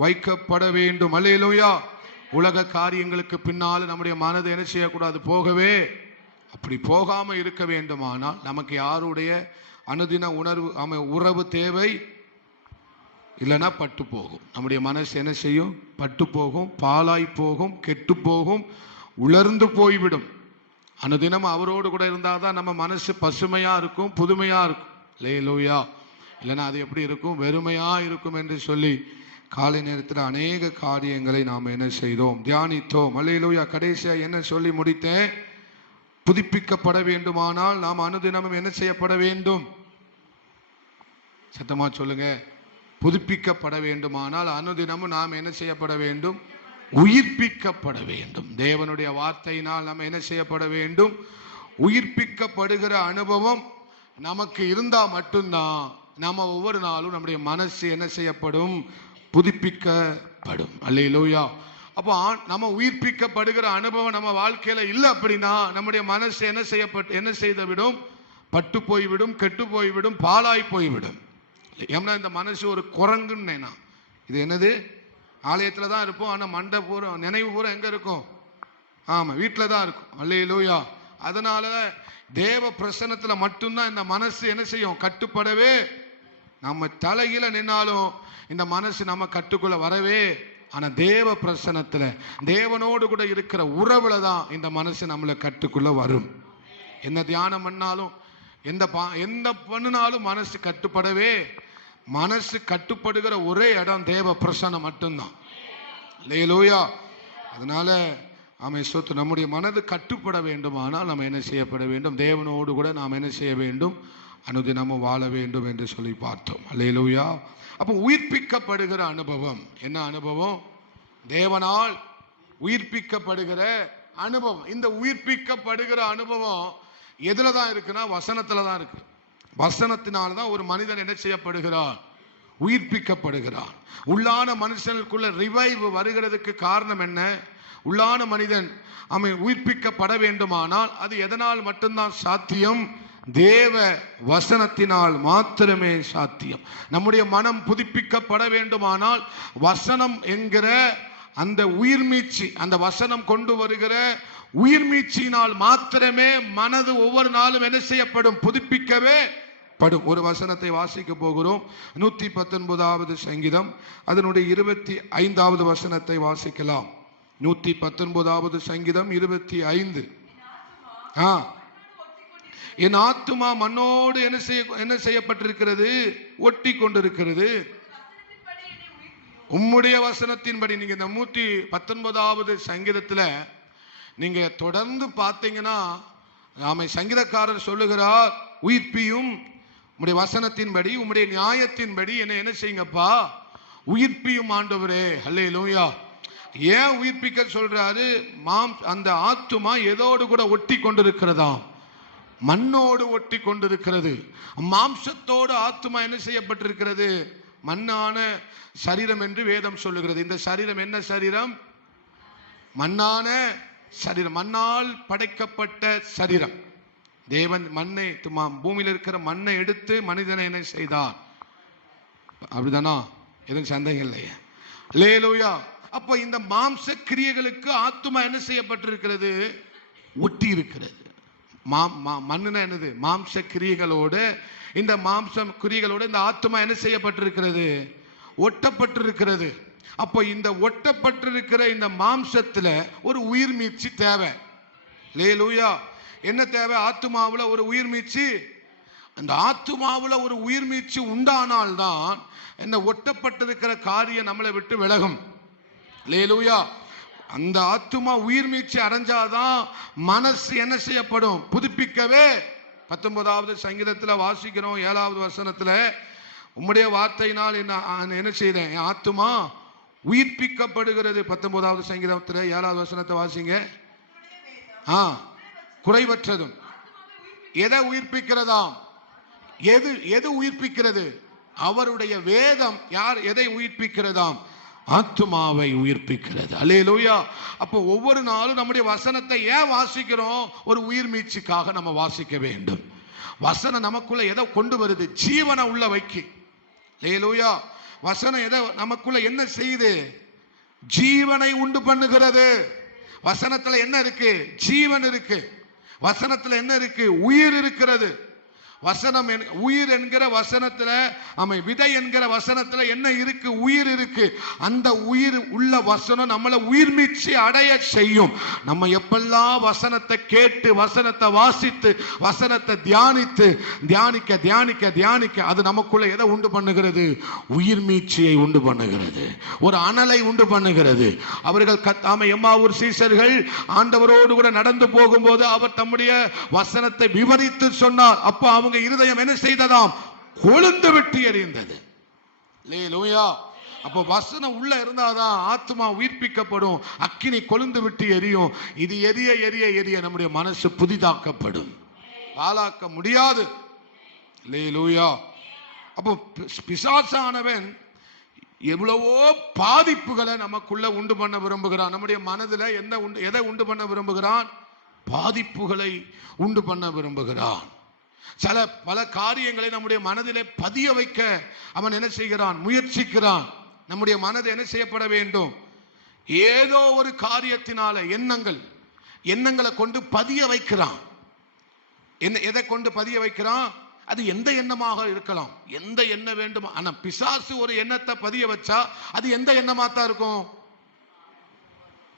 வைக்கப்பட வேண்டும். அல்லேலூயா. உலக காரியங்களுக்கு பின்னால் நம்முடைய மனதை என்ன செய்யக்கூடாது, போகவே. அப்படி போகாம இருக்க வேண்டுமானால் நமக்கு யாருடைய அனுதின உறவு தேவை, இல்லைன்னா பட்டு போகும். நம்முடைய மனசு என்ன செய்யும், பட்டு போகும், பாலாய் போகும், கெட்டு போகும், உலர்ந்து போய்விடும். அனுதினம் அவரோடு கூட இருந்தால் தான் நம்ம மனசு பசுமையா இருக்கும், புதுமையா இருக்கும். அல்லேலூயா. இல்லைன்னா அது எப்படி இருக்கும், வெறுமையா இருக்கும் என்று சொல்லி காலை நேரத்தில் அநேக காரியங்களை நாம் என்ன செய்தோம், தியானித்தோம். அல்லேலூயா. கடைசியா என்ன சொல்லி முடித்தேன், புதுப்பிக்கப்பட வேண்டுமானால் நாம் அனுதினமும் என்ன செய்யப்பட வேண்டும், சத்தமா சொல்லுங்க. புதுப்பிக்கப்பட வேண்டுமானால் அனுதினமும் நாம் என்ன செய்யப்பட வேண்டும், உயிர்ப்பிக்கப்பட வேண்டும். தேவனுடைய வார்த்தையினால் நம்ம என்ன செய்யப்பட வேண்டும், உயிர்ப்பிக்கப்படுகிற அனுபவம் நமக்கு இருந்தா மட்டும்தான் நம்ம ஒவ்வொரு நாளும் நம்முடைய மனசு என்ன செய்யப்படும், புதுப்பிக்கப்படும். அல்லேலூயா. அப்போ நம்ம உயிர்ப்பிக்கப்படுகிற அனுபவம் நம்ம வாழ்க்கையில இல்லை அப்படின்னா நம்முடைய மனசு என்ன செய்து விடும், பட்டு போய்விடும், கெட்டு போய்விடும், பாலாய் போய்விடும். ஏன்னா இந்த மனசு ஒரு குரங்குன்னு, இது என்னது, ஆலயத்தில் தான் இருப்போம், ஆனால் மண்டை பூரா நினைவு பூரா எங்கே இருக்கும், ஆமாம் வீட்டில் தான் இருக்கும். அல்லேலூயா. அதனால தேவ பிரசன்னத்தில் மட்டும்தான் இந்த மனசு என்ன செய்யும், கட்டுப்படவே. நம்ம தலையில நின்னாலும் இந்த மனசு நம்ம கட்டுக்குள்ள வரவே. ஆனால் தேவ பிரசன்னத்தில் தேவனோடு கூட இருக்கிற உறவுல தான் இந்த மனசு நம்மளை கட்டுக்குள்ள வரும். என்ன தியானம் பண்ணாலும் எந்த பண்ணினாலும் மனசு கட்டுப்படவே. மனசு கட்டுப்படுகிற ஒரே இடம் தேவ பிரசன்னம் மட்டும்தான். அல்லேலூயா. அதனால நம்முடைய மனது கட்டுப்பட வேண்டுமானால் நம்ம என்ன செய்யப்பட வேண்டும், தேவனோடு கூட நாம் என்ன செய்ய வேண்டும், அனுதினமும் வாழ வேண்டும் என்று சொல்லி பார்த்தோம். அல்லேலூயா. அப்போ உயிர்ப்பிக்கப்படுகிற அனுபவம் என்ன அனுபவம், தேவனால் உயிர்ப்பிக்கப்படுகிற அனுபவம். இந்த உயிர்ப்பிக்கப்படுகிற அனுபவம் எதுல தான் இருக்குன்னா வசனத்துல தான் இருக்கு. வசனத்தினால்தான் ஒரு மனிதன் என்ன செய்யப்படுகிறான், உயிர்ப்பிக்கப்படுகிறான். உள்ளான மனுஷனுக்குள்ள ரிவைவ் வருகிறதுக்கு காரணம் என்ன, உள்ளான மனிதன் அவன் உயிர்ப்பிக்கப்பட வேண்டுமானால் அது எதனால் மட்டும்தான் சாத்தியம், தேவ வசனத்தினால் மாத்திரமே சாத்தியம். நம்முடைய மனம் புதுப்பிக்கப்பட வேண்டுமானால் வசனம் என்கிற அந்த உயிர்மீச்சி, அந்த வசனம் கொண்டு வருகிற உயிர்மீச்சினால் மாத்திரமே மனது ஒவ்வொரு நாளும் என்ன செய்யப்படும், புதுப்பிக்கவே படும். ஒரு வசனத்தை வாசிக்க போகிறோம். 119வது சங்கீதம் அதனுடைய 25வது வசனத்தை வாசிக்கலாம். 119வது சங்கீதம் 25. என் ஆத்துமா மண்ணோடு என்ன செய்யப்பட்டிருக்கிறது, ஒட்டி கொண்டிருக்கிறது. உம்முடைய வசனத்தின்படி. நீங்க இந்த 119வது சங்கீதத்துல நீங்க தொடர்ந்து பார்த்தீங்கன்னா சங்கீதக்காரர் சொல்லுகிறார், உயிர்ப்பியும் உம்முடைய வசனத்தின்படி உம்முடைய நியாயத்தின்படி என்ன செய்யுங்கப்பா, உயிர்ப்பியும் ஆண்டவரே. அல்லேலூயா. ஏன் உயிர்ப்பிக்க சொல்றாரு, அந்த ஆத்துமா எதோடு கூட ஒட்டி கொண்டிருக்கிறதாம், மண்ணோடு ஒட்டி கொண்டிருக்கிறது. மாம்சத்தோடு ஆத்துமா என்ன செய்யப்பட்டிருக்கிறது, மண்ணான சரீரம் என்று வேதம் சொல்லுகிறது. இந்த சரீரம் என்ன சரீரம், மண்ணான சரீரம், மண்ணால் படைக்கப்பட்ட சரீரம். தேவன் மண்ணை, பூமியில் இருக்கிற மண்ணை எடுத்து மனிதனை என்ன செய்தார், அப்படிதானா, எதுவும் சந்தேகம் இல்லையா. அல்லேலூயா. அப்ப இந்த மாம்ச கிரியைகளுக்கு ஆத்துமா என்ன செய்யப்பட்டிருக்கிறது, ஒட்டி இருக்கிறது. மண்ணுனா என்னது, மாம்ச கிரியைகளோடு, இந்த மாம்சம் கிரியைகளோடு இந்த ஆத்துமா என்ன செய்யப்பட்டிருக்கிறது, ஒட்டப்பட்டிருக்கிறது. அப்போ இந்த ஒட்டப்பட்டிருக்கிற இந்த மாம்சத்துல ஒரு உயிர் மீட்சி தேவை. அல்லேலூயா. என்ன தேவை? ஆத்துமாவுல ஒரு உயிர் மீட்சி. அந்த ஆத்துமாவுல ஒரு உயிர் மீட்சி உண்டானால்தான் இந்த ஒட்டப்பட்டிருக்கிற காரியம் நம்மளை விட்டு விலகும். அல்லேலூயா. அந்த ஆத்துமா உயிர் மீட்சி அடைஞ்சாதான் மனசு என்ன செய்யப்படும்? புதுப்பிக்கவே. 19வது சங்கீதத்தில் வாசிக்கிறோம் 7வது வசனத்துல, உம்முடைய வார்த்தையினால் என்ன செய்தேன்? என் ஆத்துமா உயிர்ப்பிக்கப்படுகிறது. 19வது சங்கீதத்தில் 7வது வசனத்தை வாசிங்க. குறைவற்றதும். எதை உயிர்ப்பிக்கிறதாம்? எது உயிர்ப்பிக்கிறது? அவருடைய வேதம். யார் எதை உயிர்ப்பிக்கிறதாம்? ஆத்துமாவை உயிர்ப்பிக்கிறது. அல்லேலூயா. அப்போ ஒவ்வொரு நாளும் நம்முடைய வசனத்தை ஏன் வாசிக்கிறோம்? ஒரு உயிர் மீட்சிக்காக நம்ம வாசிக்க வேண்டும். வசனம் நமக்குள்ள எதை கொண்டு வருது? ஜீவனை உள்ள வைக்கி. அல்லேலூயா. வசனம் எதை நமக்குள்ள என்ன செய்யுது? ஜீவனை உண்டு பண்ணுகிறது. வசனத்துல என்ன இருக்கு? ஜீவன் இருக்கு. வசனத்துல என்ன இருக்கு? உயிர் இருக்கிறது. வசனம் உயிர் என்கிற வசனத்துல, விதை என்கிற வசனத்துல என்ன இருக்கு? உயிர் இருக்கு. அந்த உயிர் உள்ள வசனம் நம்மளை உயிர் மீட்சி அடைய செய்யும். நம்ம எப்பெல்லாம் வசனத்தை கேட்டு, வசனத்தை வாசித்து, வசனத்தை தியானித்து, தியானிக்க தியானிக்க தியானிக்க அது நமக்குள்ள எதை உண்டு பண்ணுகிறது? உயிர் மீட்சியை உண்டு பண்ணுகிறது. ஒரு அனலை உண்டு பண்ணுகிறது. அவர்கள் எம்மாவூர் சீஷர்கள் ஆண்டவரோடு கூட நடந்து போகும்போது அவர் தம்முடைய வசனத்தை விவரித்து சொன்னார். அப்போ அவங்க இருதயம் என்ன செய்ததாம்? கொழுந்து விட்டு எரிந்தது. அல்லேலூயா. அப்போ வசனம் உள்ள இருந்தாதான் ஆத்மா உயிர்ப்பிக்கப்படும். அக்கினி கொழுந்து விட்டு எரியும். இது எரிய எரிய எரிய நம்முடைய மனசு புதிதாக்கப்படும். பாழாக்க முடியாது. அல்லேலூயா. அப்போ பிசாசானவன் எவ்வளவோ பாதிப்புகளை நமக்குள்ள உண்டு பண்ண விரும்புகிறான். நம்முடைய மனதில் எதை உண்டு பண்ண விரும்புகிறான்? பாதிப்புகளை உண்டு பண்ண விரும்புகிறான். பல காரியங்களை நம்முடைய மனதிலே பதிய வைக்க அவன் என்ன செய்கிறான்? முயற்சிக்கிறான். நம்முடைய மனது என்ன செய்யப்பட வேண்டும்? ஏதோ ஒரு காரியத்தினால எண்ணங்களை கொண்டு பதிய வைக்கிறான். எதை கொண்டு பதிய வைக்கிறான்? அது எந்த எண்ணமாக இருக்கலாம், எந்த எண்ணம் வேண்டும். ஆனா பிசாசு ஒரு எண்ணத்தை பதிய வச்சா அது எந்த எண்ணமா தான் இருக்கும்?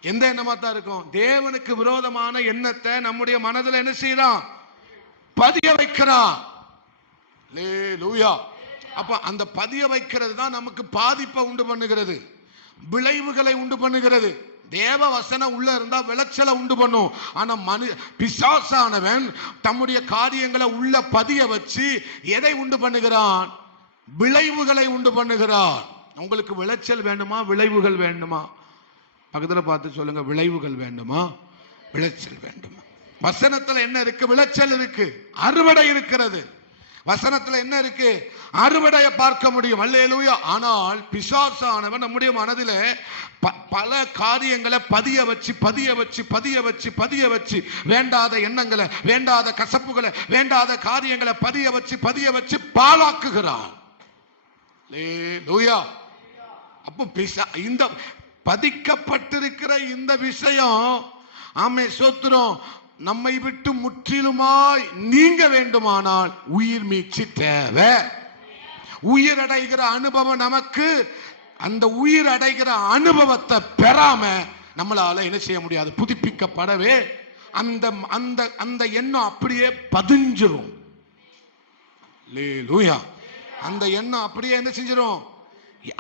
எந்த எண்ணமா தான் இருக்கும்? தேவனுக்கு விரோதமான எண்ணத்தை நம்முடைய மனதில் என்ன செய்யறான்? பதிய வைக்கிறான். அல்லேலூயா. அப்ப அந்த பதிய வைக்கிறது தான் நமக்கு பாதிப்பை உண்டு பண்ணுகிறது, விளைவுகளை உண்டு பண்ணுகிறது. தேவ வசனம் உள்ள இருந்தா விளைச்சலை உண்டு பண்ணும். ஆனா பிசாசானவன் தம்முடைய காரியங்களை உள்ள பதிய வச்சு எதை உண்டு பண்ணுகிறான்? விளைவுகளை உண்டு பண்ணுகிறான். உங்களுக்கு விளைச்சல் வேண்டுமா? விளைவுகள் வேண்டுமா? பக்கத்துல பார்த்து சொல்லுங்க. விளைவுகள் வேண்டுமா? விளைச்சல் வேண்டுமா? வசனத்துல என்ன இருக்கு? விளைச்சல் இருக்கு, அறுவடை இருக்கிறது. வசனத்துல என்ன இருக்கு? அறுவடையை பார்க்க முடியும். அல்லேலூயா. ஆனால் பிசாசானவன் நம்முடைய மனதில பல காரியங்களை பதிய வச்சு வேண்டாத எண்ணங்களை, வேண்டாத கசப்புகளை, வேண்டாத காரியங்களை பதிய வச்சு பாழாக்குகிறான். அல்லேலூயா. அப்போ இந்த பதிக்கப்பட்டிருக்கிற இந்த விஷயம், ஆமே சோத்திரம், நம்மை விட்டு முற்றிலுமாய் நீங்க வேண்டுமானால் உயிர் மீட்சி தேவை. உயிர் அடைகிற அனுபவம் நமக்கு, அந்த உயிர் அடைகிற அனுபவத்தை பெறாம நம்மளால என்ன செய்ய முடியாது? புதுப்பிக்கப்படவே அந்த அந்த அந்த எண்ணம் அப்படியே பதிஞ்சிரும். அல்லேலூயா. அந்த எண்ணம் அப்படியே என்ன செஞ்சிரும்?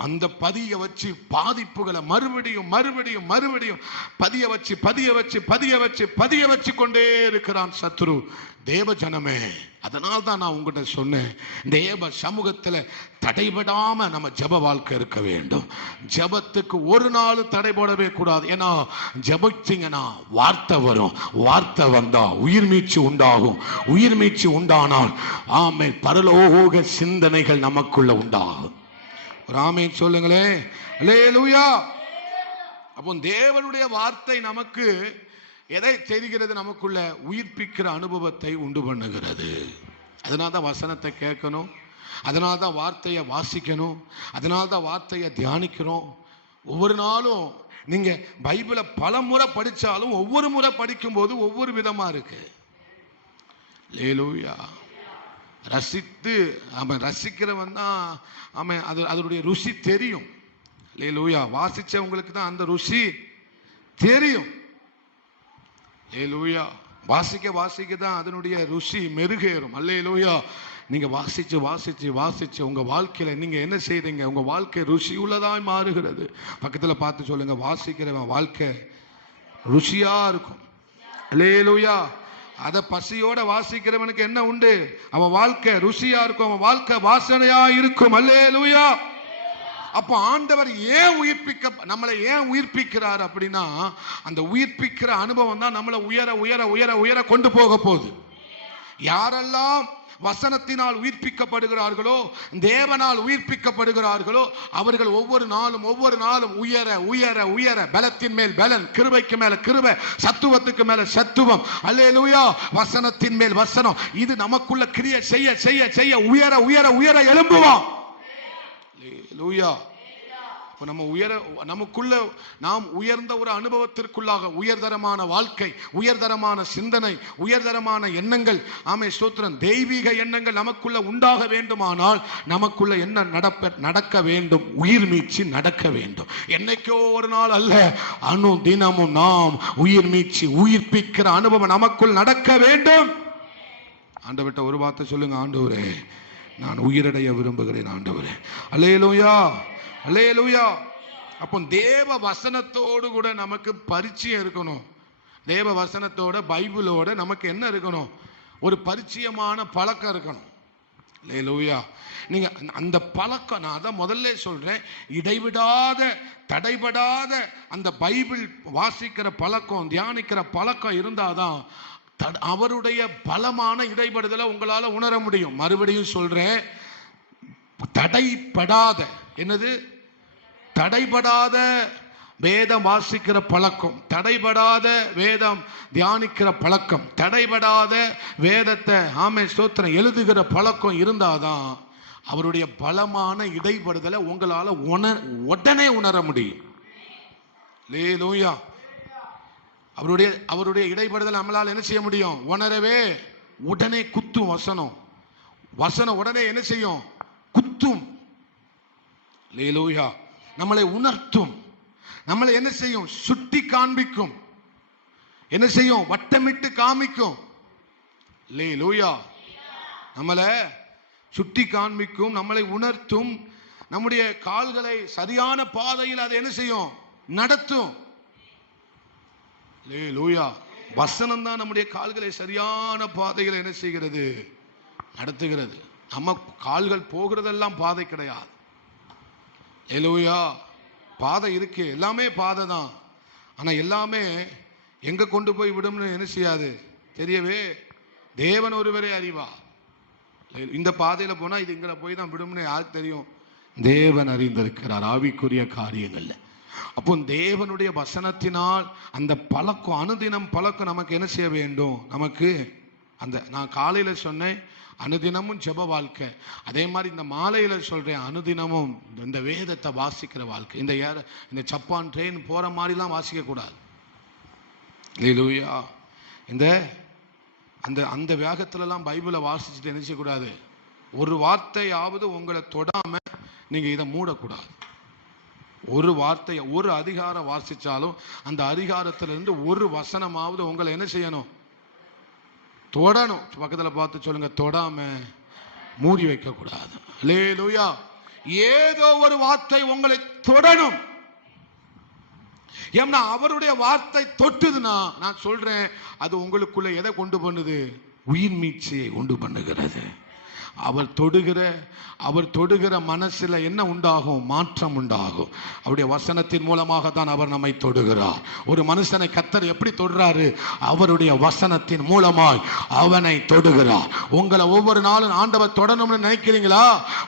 அந்த பதிய வச்சு பாதிப்புகளை மறுபடியும் பதிய வச்சு கொண்டே இருக்கிறான் சத்ரு. தேவ ஜனமே, அதனால் தான் நான் உங்ககிட்ட சொன்னேன், தேவ சமூகத்தில் தடைபடாம நம்ம ஜப வாழ்க்கை இருக்க வேண்டும். ஜபத்துக்கு ஒரு நாள் தடை போடவே கூடாது. ஏன்னா ஜபிச்சிங்கன்னா வார்த்தை வரும். வார்த்தை வந்தா உயிர் மீட்சி உண்டாகும். உயிர் மீட்சி உண்டானால் ஆமே பரலோக சிந்தனைகள் நமக்குள்ள உண்டாகும். ஆமென் சொல்லுங்களே. அல்லேலூயா. அப்போ தேவனுடைய வார்த்தை நமக்கு எதை தெரிகிறது? நமக்குள்ள உயிர்ப்பிக்கிற அனுபவத்தை உண்டு பண்ணுகிறது. அதனால தான் வசனத்தை கேட்கணும், அதனால தான் வார்த்தையை வாசிக்கணும், அதனால தான் வார்த்தையை தியானிக்கிறோம். ஒவ்வொரு நாளும் நீங்க பைபிளை பல முறை படிச்சாலும் ஒவ்வொரு முறை படிக்கும் போது ஒவ்வொரு விதமா இருக்கு. அல்லேலூயா. ரசித்து அவன் ரசிக்கிறவன் தான் அவன் அதனுடைய ருசி தெரியும். அல்லேலூயா. வாசிச்சவங்களுக்கு தான் அந்த ருசி தெரியும். அல்லேலூயா. வாசிக்க தான் அதனுடைய ருசி மெருகேறும். அல்லேலூயா. நீங்க வாசிச்சு உங்க வாழ்க்கையில நீங்க என்ன செய்றீங்க? உங்க வாழ்க்கை ருசி உள்ளதாய் மாறுகிறது. பக்கத்துல பார்த்து சொல்லுங்க, வாசிக்கிறவன் வாழ்க்கை ருசியா இருக்கும். அல்லேலூயா. அத பசியோட வாசிக்கிறவனுக்கு என்ன உண்டு? அவன் வாழ்க்கை ருசியா இருக்கும், அவன் வாழ்க்கை வாசனையா இருக்கும். அல்லேலூயா. அப்போ ஆண்டவர் ஏன் நம்மளை ஏன் உயிர்ப்பிக்கிறார் அப்படின்னா, அந்த உயிர்ப்பிக்கிற அனுபவம் தான் நம்மளை உயர உயர உயர உயர கொண்டு போக போகுது. யாரெல்லாம் வசனத்தினால் உயிர்ப்பிக்கப்படுகிறார்களோ, தேவனால் உயிர்ப்பிக்கப்படுகிறார்களோ, அவர்கள் ஒவ்வொரு நாளும் உயர உயர உயர, பலத்தின் மேல் பலன், கிருபைக்கு மேல கிருபை, சத்துவத்துக்கு மேல சத்துவம். அல்லேலூயா. வசனத்தின் மேல் வசனம். இது நமக்குள்ள கிரியை செய்ய செய்ய செய்ய உயர உயர உயர எழும்புவோம். அல்லேலூயா. நமக்குள்ள நாம் உயர்ந்த ஒரு அனுபவத்திற்குள்ளாக, உயர்தரமான வாழ்க்கை, உயர்தரமான சிந்தனை, உயர்தரமான எண்ணங்கள், ஆமே ஸ்தோத்திரம், தெய்வீக எண்ணங்கள் நமக்குள்ள உண்டாக வேண்டுமானால் நமக்குள்ள என்ன நடக்க வேண்டும்? உயிர் மீட்சி நடக்க வேண்டும். என்னைக்கோ ஒரு நாள் அல்ல, தினமும் நாம் உயிர் மீட்சி, உயிர்ப்பிக்கிற அனுபவம் நமக்குள் நடக்க வேண்டும். ஆண்டவர்கிட்ட ஒரு வார்த்தை சொல்லுங்க, ஆண்டவரே நான் உயிரடைய விரும்புகிறேன் ஆண்டவரே. அல்லேலூயா. அல்லேலூயா. அப்போ தேவ வசனத்தோடு கூட நமக்கு பரிச்சயம் இருக்கணும். தேவ வசனத்தோட, பைபிளோட நமக்கு என்ன இருக்கணும்? ஒரு பரிச்சயமான பழக்கம் இருக்கணும். அல்லேலூயா. நீங்க அந்த பழக்கம், நான் அதான் முதல்ல சொல்றேன், இடைவிடாத தடைபடாத அந்த பைபிள் வாசிக்கிற பழக்கம், தியானிக்கிற பழக்கம் இருந்தாதான் அவருடைய பலமான இடைபடுதலை உங்களால உணர முடியும். மறுபடியும் சொல்றேன், தடைபடாத, என்னது? தடைபடாத வேதம் வாசிக்கிற பழக்கம், தடைபடாத வேதம் தியானிக்கிற பழக்கம், தடைபடாத வேதத்தை ஆமே ஸ்தோத்திரம் எழுதுகிற பழக்கம் இருந்தாதான் அவருடைய பலமான இடைபடுதலை உங்களால உடனே உணர முடியும். அல்லேலூயா. அவருடைய இடைபடுதல் நம்மளால் என்ன செய்ய முடியும்? உணரவே. உடனே குத்தும் வசனம் உடனே என்ன செய்யும்? குத்தும். அல்லேலூயா. நம்மளை உணர்த்தும். நம்மளை என்ன செய்யும்? சுட்டி காண்பிக்கும். என்ன செய்யும்? வட்டமிட்டு காமிக்கும். அல்லேலூயா. நம்மளை சுட்டி காண்பிக்கும், நம்மளை உணர்த்தும், நம்முடைய கால்களை சரியான பாதையில் அதை என்ன செய்யும்? நடத்தும். அல்லேலூயா. வசனம் தான் நம்முடைய கால்களை சரியான பாதையில் என்ன செய்கிறது? நடத்துகிறது. நம்ம கால்கள் போகிறதெல்லாம் பாதை கிடையாது. அல்லேலூயா. பாதை இருக்கு, எல்லாமே பாதை தான். ஆனா எல்லாமே எங்க கொண்டு போய் விடும்னு என்ன செய்யாது? தெரியவே. தேவன் ஒருவரே அறிவார். இந்த பாதையில போனா இது இங்க போய் தான் விடும்னு யாருக்கு தெரியும்? தேவன் அறிந்திருக்கிறார் ஆவிக்குரிய காரியங்கள்ல. அப்போ தேவனுடைய வசனத்தினால் அந்த பழக்கம், அனுதினம் பழக்கம் நமக்கு என்ன செய்ய வேண்டும்? நமக்கு அந்த, நான் காலையில சொன்னேன் அனுதினமும் ஜெப வாழ்க்கை, அதே மாதிரி இந்த மாலையில சொல்றேன் அனுதினமும் இந்த வேதத்தை வாசிக்கிற வாழ்க்கை. இந்த ஜப்பான் ட்ரெயின் போற மாதிரிலாம் வாசிக்க கூடாது. அல்லேலூயா. இந்த அந்த அந்த வேகத்துலலாம் பைபிளை வாசிச்சுட்டு என்ன செய்யக்கூடாது? ஒரு வார்த்தையாவது உங்களை தொடாம நீங்க இதை மூடக்கூடாது. ஒரு வார்த்தையை, ஒரு அதிகாரம் வாசிச்சாலும் அந்த அதிகாரத்திலிருந்து ஒரு வசனமாவது உங்களை என்ன செய்யணும்? தொடணும். பக்கத்துல பார்த்து சொல்லுங்க, தொடாம மூடி வைக்க கூடாது. அல்லேலூயா. ஏதோ ஒரு வார்த்தை உங்களை தொடணும். ஏன்னா அவருடைய வார்த்தை தொட்டுதுன்னா, நான் சொல்றேன், அது உங்களுக்குள்ள எதை கொண்டு பண்ணுது? உயிர் மீட்சியை உண்டு பண்ணுகிறது. அவர் தொடுகிற மனசுல என்ன உண்டாகும்? மாற்றம் உண்டாகும். அவருடைய வசனத்தின் மூலமாக தான் அவர் நம்மை தொடுகிறார். ஒரு மனுஷனை கர்த்தர் எப்படி தொடுறாரு? அவருடைய வசனத்தின் மூலமாய் அவனை தொடுகிறார். உங்களை ஒவ்வொரு நாளும் ஆண்டவர் தொடணும்னு நினைக்கிறீங்களா?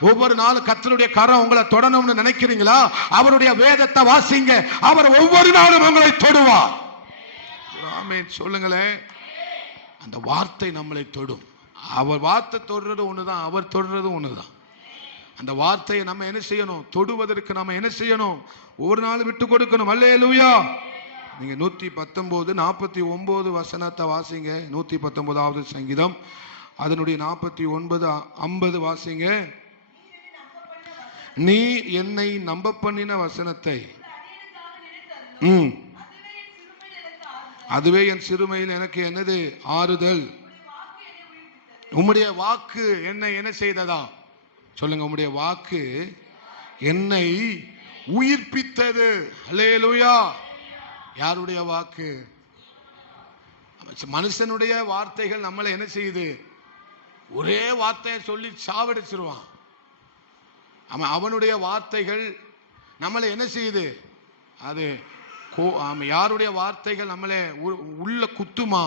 ஒவ்வொரு நாளும் கர்த்தருடைய கரம் உங்களை தொடணும்னு நினைக்கிறீங்களா? அவருடைய வேதத்தை வாசிங்க, அவர் ஒவ்வொரு நாளும் உங்களை தொடுவார். ஆமென் சொல்லுங்களேன். அந்த வார்த்தை நம்மளை தொடும். அவர் வார்த்தை தொடுறது ஒண்ணுதான், அவர் தொடுறது ஒண்ணுதான். அந்த வார்த்தையை நம்ம என்ன செய்யணும்? தொடுவதற்கு நம்ம என்ன செய்யணும்? ஒவ்வொரு நாளும் விட்டு கொடுக்கணும். அல்லேலூயா. நீங்க 119 49 வசனத்தை வாசிங்க. 119வது சங்கீதம் அதனுடைய 49 50 வாசிங்க. நீ என்னை நம்ப பண்ணின வசனத்தை அதுவே என் சிறுமையில் எனக்கு என்னது ஆறுதல். உம்முடைய வாக்கு என்னை என்ன செய்ததா சொல்லுங்க. உம்முடைய வாக்கு என்னை உயிர்ப்பித்தது. அல்லேலூயா. யாருடைய வாக்கு? மனுஷனுடைய வார்த்தைகள் நம்மளை என்ன செய்யுது? ஒரே வார்த்தையை சொல்லி சாவடிச்சிருவான். அவனுடைய வார்த்தைகள் நம்மளை என்ன செய்யுது? அது யாருடைய வார்த்தைகள் நம்மளே உள்ள குத்துமா?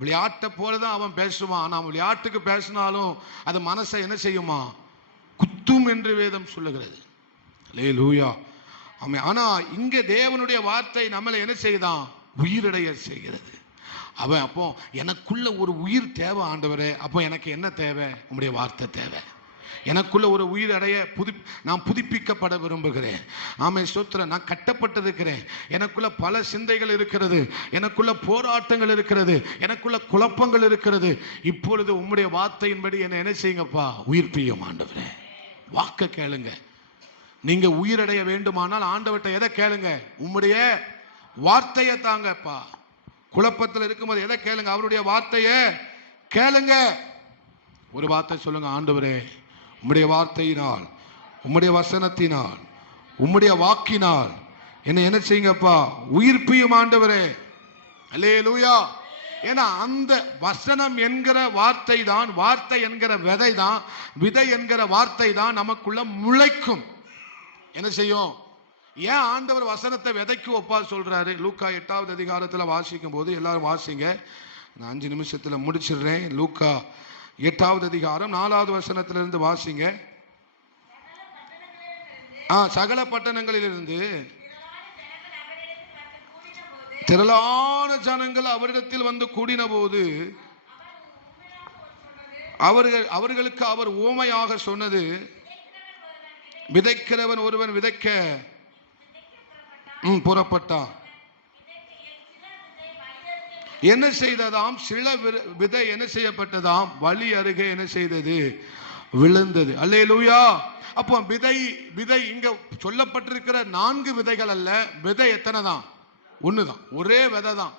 விளையாட்டை போலதான் அவன் பேசுவான். நாம் விளையாட்டுக்கு பேசினாலும் அது மனசை என்ன செய்யுமா? குத்தும் என்று வேதம் சொல்லுகிறது. அல்லேலூயா. ஆனா இங்க தேவனுடைய வார்த்தை நம்மளை என்ன செய்தான்? உயிரடைய செய்கிறது. அவன் அப்போ எனக்குள்ள ஒரு உயிர் தேவை ஆண்டவரே. அப்போ எனக்கு என்ன தேவை? உம்முடைய வார்த்தை தேவை. எனக்குள்ள ஒரு உயிர் அடைய நான் புதுப்பிக்கப்பட விரும்புகிறேன். ஆமே ஸ்தோத்திரம். நான் கட்டப்பட்டிருக்கிறேன். எனக்குள்ள பல சிந்தைகள் இருக்கிறது. எனக்குள்ள போராட்டங்கள் இருக்கிறது. எனக்குள்ள குழப்பங்கள் இருக்கிறது. இப்பொழுது உம்முடைய வார்த்தையின்படி என்னை என்ன செய்யுங்கப்பா? உயிர்ப்பியும் ஆண்டவரே. வாக்க கேளுங்க. நீங்க உயிரடைய வேண்டுமானால் ஆண்டவர்கிட்ட எதை கேளுங்க? உம்முடைய வார்த்தையை தாங்கப்பா. குழப்பத்தில் இருக்கும்போது எதை கேளுங்க? அவருடைய வார்த்தையை கேளுங்க. ஒரு வார்த்தை சொல்லுங்க. ஆண்டவரே, உம்முடைய வார்த்தையினால், உம்முடைய வசனத்தினால், உம்முடைய வாக்கினால் என்னை என்ன செய்யுங்கப்பா? உயிர்ப்பியும் ஆண்டவரே. அல்லேலூயா. ஏன்னா அந்த வசனம் என்கிற வார்த்தை தான், வார்த்தை என்கிற விதை தான், விதை என்கிற வார்த்தை தான் நமக்குள்ள முளைக்கும். என்ன செய்யும்? ஏன் ஆண்டவர் வசனத்தை விதைக்கு ஒப்பா சொல்றாரு? லூக்கா 8வது அதிகாரத்தில் வாசிக்கும் போது, எல்லாரும் வாசிங்க, நான் 5 நிமிஷத்தில் முடிச்சிடுறேன். லூக்கா 8வது அதிகாரம் 4வது வசனத்திலிருந்து வாசிங்க. சகல பட்டணங்களிலிருந்து திரளான ஜனங்கள் அவரிடத்தில் வந்து கூடின போது அவர்களுக்கு அவர் உவமையாக சொன்னது, விதைக்கிறவன் ஒருவன் விதைக்க புறப்பட்டான். என்ன செய்ததாம்? சில விதை என்ன செய்யப்பட்டதாம்? வழி அருகே என்ன செய்தது? விழுந்தது. அல்லேலூயா. அப்போ விதை இங்க சொல்லப்பட்டிருக்கிற 4 விதைகள் அல்ல. விதை எத்தனை தான்? ஒண்ணுதான். ஒரே விதை தான்.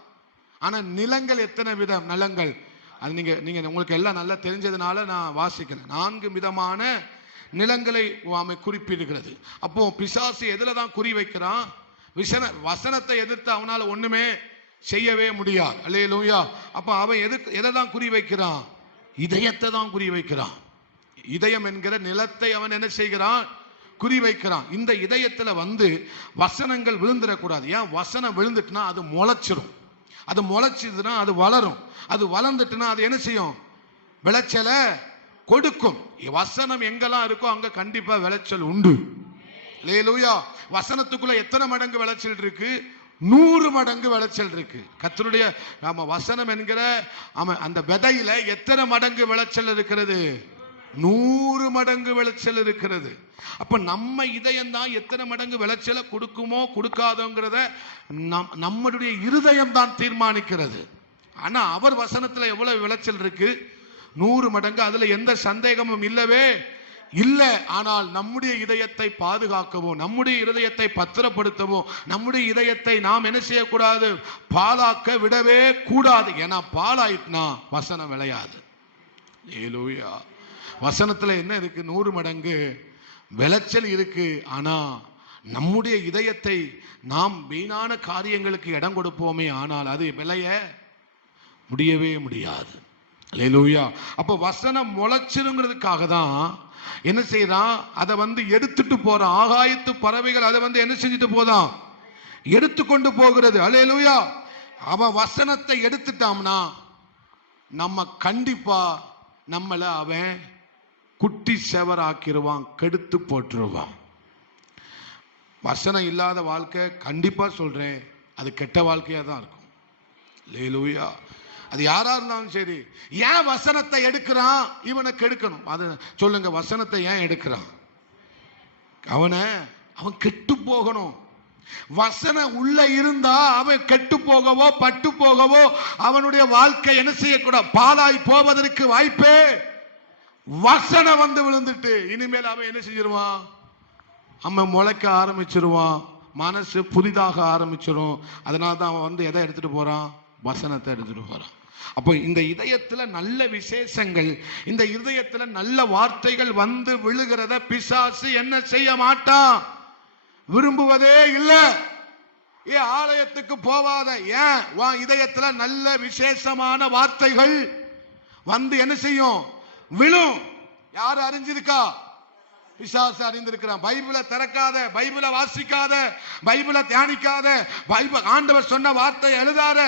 ஆனா நிலங்கள் எத்தனை விதம்? நிலங்கள் அது நீங்க உங்களுக்கு எல்லாம் நல்லா தெரிஞ்சதுனால நான் வாசிக்கிறேன். 4 விதமான நிலங்களை குறிப்பிடுகிறது. அப்போ பிசாசு எதுல தான் குறி வைக்கிறான்? வசனத்தை எதிர்த்து அவனால ஒண்ணுமே செய்யவே முடியாது. அல்லேலூயா. அப்ப அவன் எதை தான் குறி வைக்கிறான்? இதயத்தை தான் குறி வைக்கிறான். இதயம் என்கிற நிலத்தை அவன் என்ன செய்கிறான்? குறி வைக்கிறான். இந்த இதயத்துல வசனங்கள் விழுந்துடக்கூடாது. ஏன்? வசனம் விழுந்துட்டுனா அது முளைச்சிரும். அது முளைச்சதுன்னா அது வளரும். அது வளர்ந்துட்டுனா அது என்ன செய்யும்? விளைச்சலை கொடுக்கும். வசனம் எங்கெல்லாம் இருக்கோ அங்க கண்டிப்பா விளைச்சல் உண்டு. அல்லேலூயா. வசனத்துக்குள்ள எத்தனை மடங்கு விளைச்சல் இருக்கு? 100 மடங்கு விளைச்சல் இருக்கு. கர்த்தருடைய வசனம் என்கிற அந்த விதையில எத்தனை மடங்கு விளைச்சல் இருக்கிறது? 100 மடங்கு விளைச்சல் இருக்கிறது. அப்ப நம்ம இதயம் தான் எத்தனை மடங்கு விளைச்சலை கொடுக்குமோ கொடுக்காதோங்கிறத நம்மளுடைய இருதயம் தான் தீர்மானிக்கிறது. ஆனா அவர் வசனத்துல எவ்வளவு விளைச்சல் இருக்கு? 100 மடங்கு. அதுல எந்த சந்தேகமும் இல்லவே இல்லை. ஆனால் நம்முடைய இதயத்தை பாதுகாக்கவோ, நம்முடைய இதயத்தை பத்திரப்படுத்தவோ, நம்முடைய இதயத்தை நாம் என்ன செய்யக்கூடாது? பாலாக்க விடவே கூடாது. ஏன்னா பாலாயிட்டுனா வசனம் விளையாது. அல்லேலூயா. வசனத்துல என்ன இருக்கு? 100 மடங்கு விளைச்சல் இருக்கு. ஆனா நம்முடைய இதயத்தை நாம் வீணான காரியங்களுக்கு இடம் கொடுப்போமே, ஆனால் அது விளைய முடியவே முடியாது. அல்லேலூயா. அப்ப வசனம் முளைச்சிருங்கிறதுக்காக தான் என்ன செய்யறான்? அதை எடுத்துட்டு போறான். ஆகாயத்து பறவைகள் அதை என்ன செஞ்சுட்டு போதான்? எடுத்துக்கொண்டு போகிறது. அல்லேலூயா. அவன் வசனத்தை எடுத்துட்டான்னா நம்ம கண்டிப்பா நம்மள அவன் குட்டி செவராக்கிடுவான், கெடுத்து போட்டுருவான். வசனம் இல்லாத வாழ்க்கை கண்டிப்பா சொல்றேன், அது கெட்ட வாழ்க்கையா தான் இருக்கும். அல்லேலூயா. அது யாரா இருந்தாலும் சரி. ஏன் வசனத்தை எடுக்கிறான்? இவனை கெடுக்கணும். அது சொல்லுங்க. வசனத்தை ஏன் எடுக்கிறான்? அவன் கெட்டு போகணும். வசனம் உள்ள இருந்தா அவன் கெட்டு போகவோ பட்டு போகவோ அவனுடைய வாழ்க்கை என்ன செய்யக்கூடாது, பாலாய் போவதற்கு வாய்ப்பே. வசனம் வந்து விழுந்துட்டு இனிமேல் அவன் என்ன செஞ்சிருவான், அவன் முளைக்க ஆரம்பிச்சிருவான், மனசு புதிதாக ஆரம்பிச்சிடும். அதனாலதான் அவன் வந்து எதை எடுத்துட்டு போறான், வசனத்தை எடுத்துட்டு போறான். அப்போ இந்த இதயத்துல நல்ல விசேஷங்கள், இந்த இதயத்துல நல்ல வார்த்தைகள் வந்து விழுகிறத பிசாசு என்ன செய்ய மாட்டான், விரும்புவதே இல்லை. ஏன் ஆலயத்துக்கு போவாத, ஏன் உன் இதயத்துல நல்ல விசேஷமான வார்த்தைகள் வந்து என்ன செய்யும், விழும். யாரு அறிஞ்சிருக்கா, பிசாசு அறிந்திருக்கிறான். பைபிளை திறக்காத, பைபிளை வாசிக்காத, பைபிளை தியானிக்காத, பைபிள் ஆண்டவர் சொன்ன வார்த்தை எழுதாத.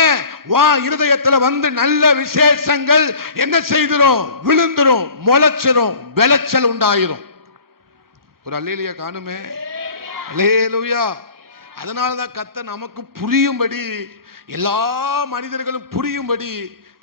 ஏன் வா இருதயத்துல வந்து நல்ல விசேஷங்கள் என்ன செய்திரும், விழுந்துரும், முளைச்சிரும், விளைச்சல் உண்டாயிரும். ஒரு அல்லேலூயா காணுமே, அல்லேலூயா. அதனாலதான் கர்த்தர் நமக்கு புரியும்படி, எல்லா மனிதர்களும் புரியும்படி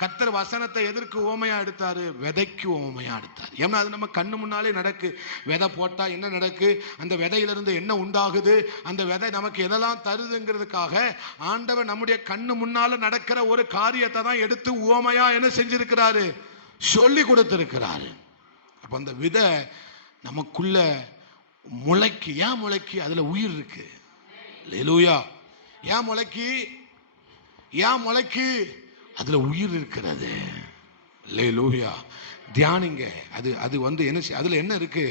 கர்த்தர் வசனத்தை எதற்கு ஓமையா எடுத்தாரு, விதைக்கு ஓமையா எடுத்தார். ஏன்னா அது நம்ம கண்ணு முன்னாலே நடக்கு. விதை போட்டா என்ன நடக்கு, அந்த விதையிலிருந்து என்ன உண்டாகுது, அந்த விதை நமக்கு எதெல்லாம் தருதுங்கிறதுக்காக ஆண்டவர் நம்முடைய கண்ணு முன்னால நடக்கிற ஒரு காரியத்தை தான் எடுத்து ஓமையா என்ன செஞ்சிருக்கிறாரு, சொல்லி கொடுத்திருக்கிறாரு. அப்ப அந்த விதை நமக்குள்ள முளைக்கு. ஏன் முளைக்கு, அதுல உயிர் இருக்கு. அல்லேலூயா. ஏன் முளைக்கு, ஏன் முளைக்கு, அதுல உயிர் இருக்கிறது. அல்லேலூயா. தியானிங்க. அது அது வந்து என்ன, அதுல என்ன இருக்கு,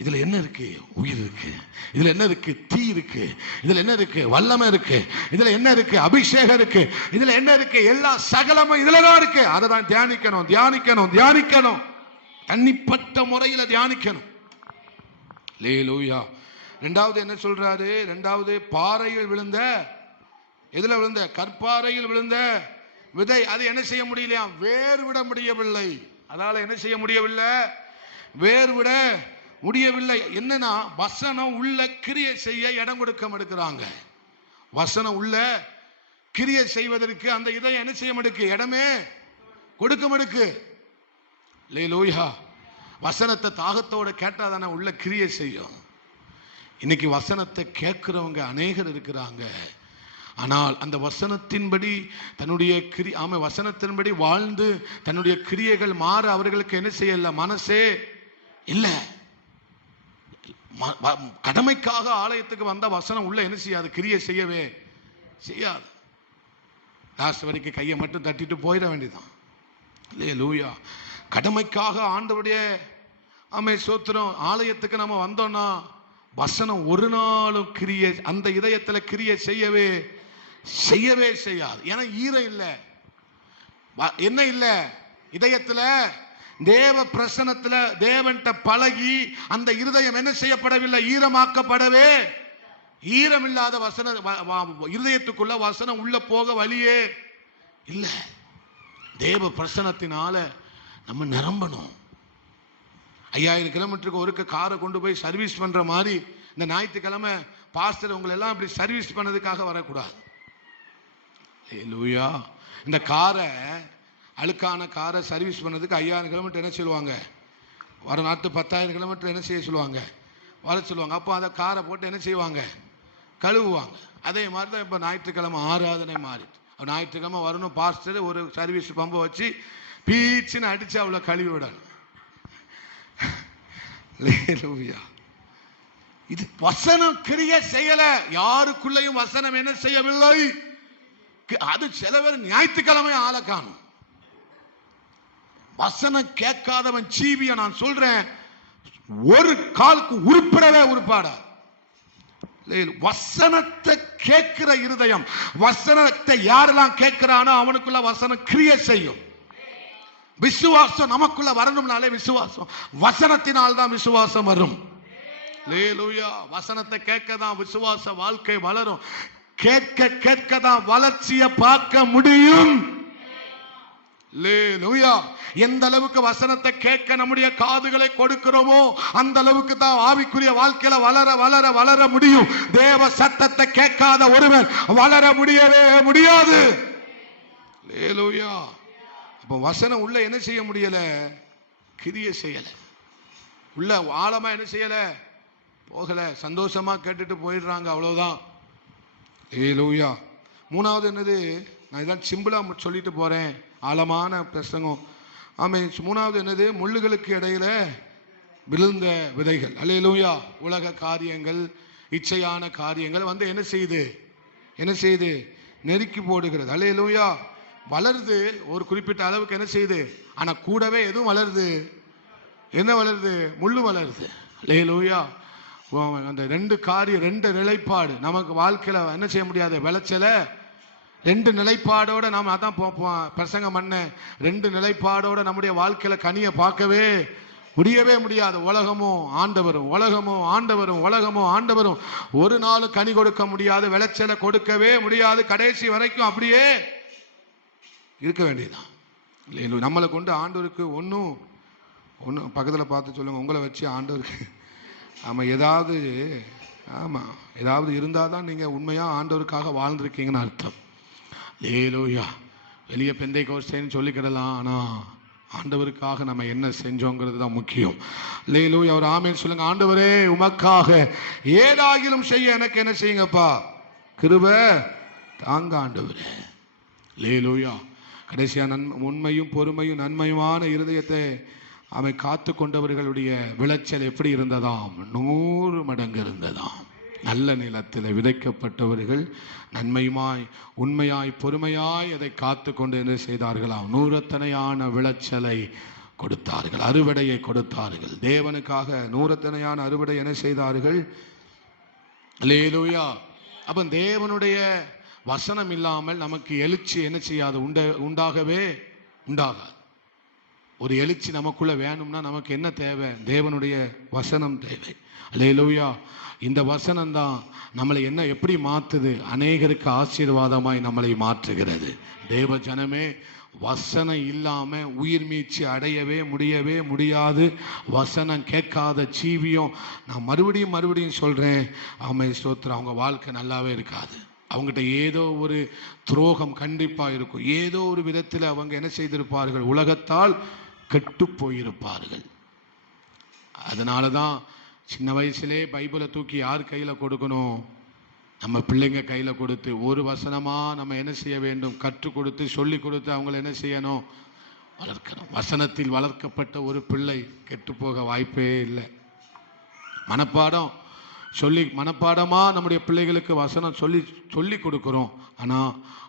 இதுல என்ன இருக்கு, உயிர் இருக்கு. இதுல என்ன இருக்கு, தீ இருக்கு. இதுல என்ன இருக்கு, வல்லமை இருக்கு. இதுல என்ன இருக்கு, அபிஷேகம் இருக்கு. இதுல என்ன இருக்கு, எல்லா சகலமும் இதுலதான் இருக்கு. அதை தான் தியானிக்கணும், தியானிக்கணும், தியானிக்கணும். தனிப்பட்ட முறையில தியானிக்கணும். அல்லேலூயா. ரெண்டாவது என்ன சொல்றாரு, ரெண்டாவது பாறையில் விழுந்த, எதுல விழுந்த, கற்பாறையில் விழுந்த விதை. அது என்ன செய்ய முடியலையா, வேர் விட முடியவில்லை. அதனால என்ன செய்ய முடியவில்லை, வேர் விட முடியவில்லை. என்னன்னா வசனம் உள்ள கிரியை செய்ய இடம் கொடுக்க மறுக்கிறாங்க. வசனம் உள்ள கிரியை செய்வதற்கு அந்த இதயம் என்ன செய்ய மறுக்கு, இடமே கொடுக்க மறுக்கு. அல்லேலூயா. வசனத்தை தாகத்தோட கேட்டாதானே உள்ள கிரியை செய்யும். இன்னைக்கு வசனத்தை கேட்கிறவங்க அநேகர் இருக்கிறாங்க. ஆனால் அந்த வசனத்தின்படி தன்னுடைய வசனத்தின்படி வாழ்ந்து தன்னுடைய கிரியைகள் மாற அவர்களுக்கு என்ன செய்யல, மனசே இல்லை. கடமைக்காக ஆலயத்துக்கு வந்த வசனம் உள்ள என்ன செய்யாது, கிரியை செய்யவே செய்யாது. லாஸ்ட் வரைக்கும் கையை மட்டும் தட்டிட்டு போயிட வேண்டியதான். அல்லேலூயா. கடமைக்காக ஆண்டவருடைய சோத்திரம் ஆலயத்துக்கு நம்ம வந்தோம்னா வசனம் ஒரு நாளும் கிரியை அந்த இதயத்துல கிரியை செய்யவே செய்யாது. ஏன்னா ஈரம் இல்லை, என்ன இல்லை இதயத்துல, தேவ பிரசனத்துல தேவன்ட்ட பழகி அந்த இருதயம் என்ன செய்யப்படவில்லை, ஈரமாக்கப்படவே. ஈரம் இல்லாத வசனம் இருதயத்துக்குள்ள வசனம் உள்ள போக வழியே இல்லை. தேவ பிரசனத்தினால நம்ம நிரம்பணும். 5000 கிலோமீட்டருக்கு ஒருக்க காரை கொண்டு போய் சர்வீஸ் பண்ற மாதிரி இந்த ஞாயிற்றுக்கிழமை பாஸ்டர் உங்களை எல்லாம் அப்படி சர்வீஸ் பண்ணதுக்காக வரக்கூடாது. அல்லேலூயா. இந்த காரை, அழுக்கான காரை சர்வீஸ் பண்ணதுக்கு 5000 கிலோமீட்டர் என்ன சொல்லுவாங்க, வர நாட்டு 10,000 கிலோமீட்டர் என்ன செய்ய சொல்லுவாங்க, வர சொல்லுவாங்க. அப்போ அந்த காரை போட்டு என்ன செய்வாங்க, கழுவுவாங்க. அதே மாதிரி தான் இப்போ ஞாயிற்றுக்கிழமை ஆராதனை மாறி, ஞாயிற்றுக்கிழமை வரணும் பாஸ்டர் ஒரு சர்வீஸ் பம்பை வச்சு பீச்சுன்னு அடிச்சு அவளை கழுவி விடணும். இது வசனம் கிரியை செய்யல, யாருக்குள்ளையும் வசனம் என்ன செய்யவில்லை. அது சில பேர் ஞாயிற்றுக்கிழமை ஆளை காணும். வசனம் கேட்காதவன் சீவிய நான் சொல்றேன், ஒரு காலுக்கு உருப்படவே உருப்பாடா. வசனத்தை கேட்கிற இருதயம், வசனத்தை யாரெல்லாம் கேட்கிறானோ அவனுக்குள்ள வசனம் கிரியை செய்யும். விசுவாசம் நமக்குள்ள வரணும்னாலே விசுவாசம், வசனத்தினால் தான் விசுவாசம் வரும். அல்லேலூயா. வசனத்தை கேட்க தான் விசுவாச வாழ்க்கை வளரும். கேட்க கேட்க தான் வளர்ச்சியை பார்க்க முடியும். அல்லேலூயா. எந்த அளவுக்கு வசனத்தை கேட்க நம்முடைய காதுகளை கொடுக்கிறோமோ அந்த அளவுக்கு தான் ஆவிக்குரிய வாழ்க்கையில வளர வளர வளர முடியும். தேவ சத்தத்தை கேட்காத ஒருவன் வளர முடியவே முடியாது. அல்லேலூயா. அப்ப வசனம் உள்ள என்ன செய்ய முடியல, கிரியை செய்யல. உள்ள ஆழமா என்ன செய்யல, போகல, சந்தோஷமா கேட்டுட்டு போயிடுறாங்க, அவ்வளவுதான். ஹல்லேலூயா. மூணாவது என்னது, நான் இதான் சிம்பிளா சொல்லிட்டு போறேன், ஆழமான பிரசங்கம். ஆமே. மூணாவது என்னது, முள்ளுகளுக்கு இடையில விழுந்த விதைகள். ஹல்லேலூயா. உலக காரியங்கள், இச்சையான காரியங்கள் வந்து என்ன செய்யுது, நெருக்கி போடுகிறது. ஹல்லேலூயா. வளருது ஒரு குறிப்பிட்ட அளவுக்கு, என்ன செய்யுது, ஆனா கூடவே எதுவும் வளருது, என்ன வளருது, முள்ளு வளருது. ஹல்லேலூயா. அந்த ரெண்டு நிலைப்பாடு நமக்கு வாழ்க்கையில என்ன செய்ய முடியாது, விளைச்சல ரெண்டு நிலைப்பாடோட நாம் அதான் பிரசங்கம் பண்ண, ரெண்டு நிலைப்பாடோட நம்முடைய வாழ்க்கையில கனியை பார்க்கவே முடியாது. உலகமும் ஆண்டவரும் ஒரு நாளும் கனி கொடுக்க முடியாது, விளைச்சலை கொடுக்கவே முடியாது. கடைசி வரைக்கும் அப்படியே இருக்க வேண்டியதுதான். நம்மளை கொண்டு ஆண்டவருக்கு ஒன்றும் பக்கத்தில் பார்த்து சொல்லுங்க, உங்களை வச்சு ஆண்டவருக்கு ஏதாவது இருந்தால் தான் நீங்கள் உண்மையாக ஆண்டவருக்காக வாழ்ந்திருக்கீங்கன்னு அர்த்தம். ஹல்லேலூயா. வெளியே பெந்தைக்கோஸ்தேன்னு சொல்லிக்கிடலாம், ஆனால் ஆண்டவருக்காக நம்ம என்ன செஞ்சோங்கிறது தான் முக்கியம். ஹல்லேலூயா. ஒரு ஆமென் சொல்லுங்க. ஆண்டவரே, உமக்காக ஏதாகிலும் செய்ய எனக்கு என்ன செய்யுங்கப்பா, கிருபை தாங்க ஆண்டவரே. ஹல்லேலூயா. கடைசியா உண்மையும் பொறுமையும் நன்மையுமான இருதயத்தை காத்து கொண்டவர்களுடைய விளைச்சல் எப்படி இருந்ததாம், 100 மடங்கு இருந்ததாம். நல்ல நிலத்தில் விதைக்கப்பட்டவர்கள் நன்மையுமாய் உண்மையாய் பொறுமையாய் அதை காத்து கொண்டு என்ன செய்தார்களாம், 100 விளைச்சலை கொடுத்தார்கள், அறுவடையை கொடுத்தார்கள். தேவனுக்காக 100 அறுவடை என்ன செய்தார்கள். ஹல்லேலூயா. அப்ப தேவனுடைய வசனம் இல்லாமல் நமக்கு எழுச்சி என்ன செய்யாது, உண்டாகவே உண்டாகாது. ஒரு எழுச்சி நமக்குள்ள வேணும்னா நமக்கு என்ன தேவை, தேவனுடைய வசனம் தேவை. ஹல்லேலூயா. இந்த வசனம் தான் நம்மளை எப்படி மாற்றுது, அநேகருக்கு ஆசீர்வாதமாய் நம்மளை மாற்றுகிறது. தேவ ஜனமே, வசனம் இல்லாம உயிர் மீட்சி அடையவே முடியாது. வசனம் கேட்காத ஜீவியம், நான் மறுபடியும் சொல்றேன், ஆமை ஸ்தோத்திரம், அவங்க வாழ்க்கை நல்லாவே இருக்காது. அவங்ககிட்ட ஏதோ ஒரு துரோகம் கண்டிப்பா இருக்கும். ஏதோ ஒரு விதத்தில் அவங்க என்ன செய்திருப்பார்கள், உலகத்தால் கெட்டு போயிருப்பார்கள். அதனாலதான் சின்ன வயசுலே பைபிளை தூக்கி யார் கையில கொடுக்கணும், நம்ம பிள்ளைங்க கையில கொடுத்து ஒரு வசனமா நம்ம என்ன செய்ய வேண்டும், கற்றுக் கொடுத்து சொல்லி கொடுத்து அவங்களை என்ன செய்யணும், வளர்க்கணும். வசனத்தில் வளர்க்கப்பட்ட ஒரு பிள்ளை கெட்டு போக வாய்ப்பே இல்லை. மனப்பாடமா நம்முடைய பிள்ளைகளுக்கு வசனம் சொல்லி கொடுக்கிறோம். ஆனா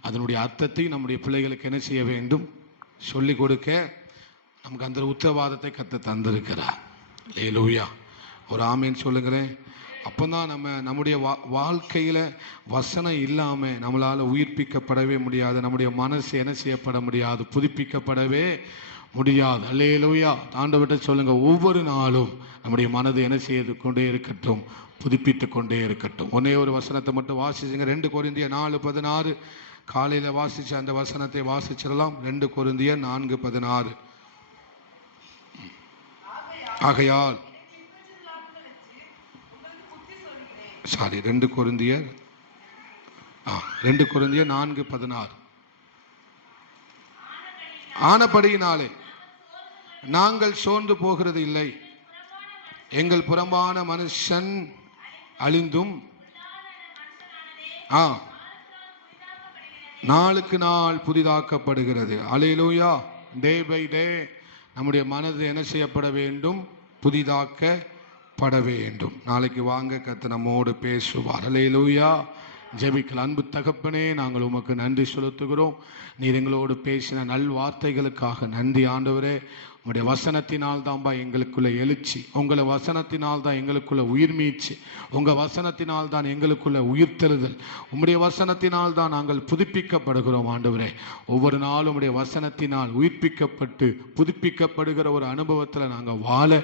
அதனுடைய அர்த்தத்தை நம்முடைய பிள்ளைகளுக்கு என்ன செய்ய வேண்டும், சொல்லி கொடுக்க நமக்கு அந்த உத்தரவாதத்தை கர்த்தர் தந்திருக்கிறார். ஹல்லேலூயா. ஒரு ஆமேன் சொல்லுங்களேன். அப்போதான் நம்முடைய வாழ்க்கையில வசனம் இல்லாம நம்மளால உயிர்ப்பிக்கப்படவே முடியாது. நம்முடைய மனசு என்ன செய்யப்பட முடியாது, புதுப்பிக்கப்படவே முடியாது. ஹல்லேலூயா. ஆண்டவர்கிட்ட சொல்லுங்க, ஒவ்வொரு நாளும் நம்முடைய மனது என்ன செய்து கொண்டே இருக்கட்டும், புதுப்பித்து கொண்டே இருக்கட்டும். ஒன்னே ஒரு வசனத்தை மட்டும் வாசிச்சுங்க. 2 கொரிந்தியர் 4:16. காலையில வாசிச்ச அந்த வசனத்தை வாசிச்சிடலாம். 2 கொரிந்தியர் 4:16. ஆகையால் 2 கொரிந்தியர் 4:16. ஆனபடியினாலே நாங்கள் சோர்ந்து போகிறது இல்லை, எங்கள் புறம்பான மனுஷன் அழிந்தும் நாளுக்கு நாள் புதிதாக்கப்படுகிறது. அல்லேலூயா. டே பை டே நம்முடைய மனது என்ன செய்யப்பட வேண்டும், புதிதாக்கப்பட வேண்டும். நாளைக்கு வாங்க, கர்த்தர் நம்மோடு பேசுவார். அல்லேலூயா. ஜெபிக்கலாம். அன்பு தகப்பனே, நாங்கள் உமக்கு நன்றி செலுத்துகிறோம். நீர் எங்களோடு பேசின நல் வார்த்தைகளுக்காக நன்றி ஆண்டவரே. உங்களுடைய வசனத்தினால் தான்பா எங்களுக்குள்ள எழுச்சி, உங்களை வசனத்தினால் தான் எங்களுக்குள்ள உயிர் மீட்சி, உங்க வசனத்தினால் தான் எங்களுக்குள்ள உயிர்த்தெழுதல், உம்முடைய வசனத்தினால் தான் நாங்கள் புதுப்பிக்கப்படுகிறோம் ஆண்டவரே. ஒவ்வொரு நாளும் உம்முடைய வசனத்தினால் உயிர்ப்பிக்கப்பட்டு புதுப்பிக்கப்படுகிற ஒரு அனுபவத்தில் நாங்கள் வாழ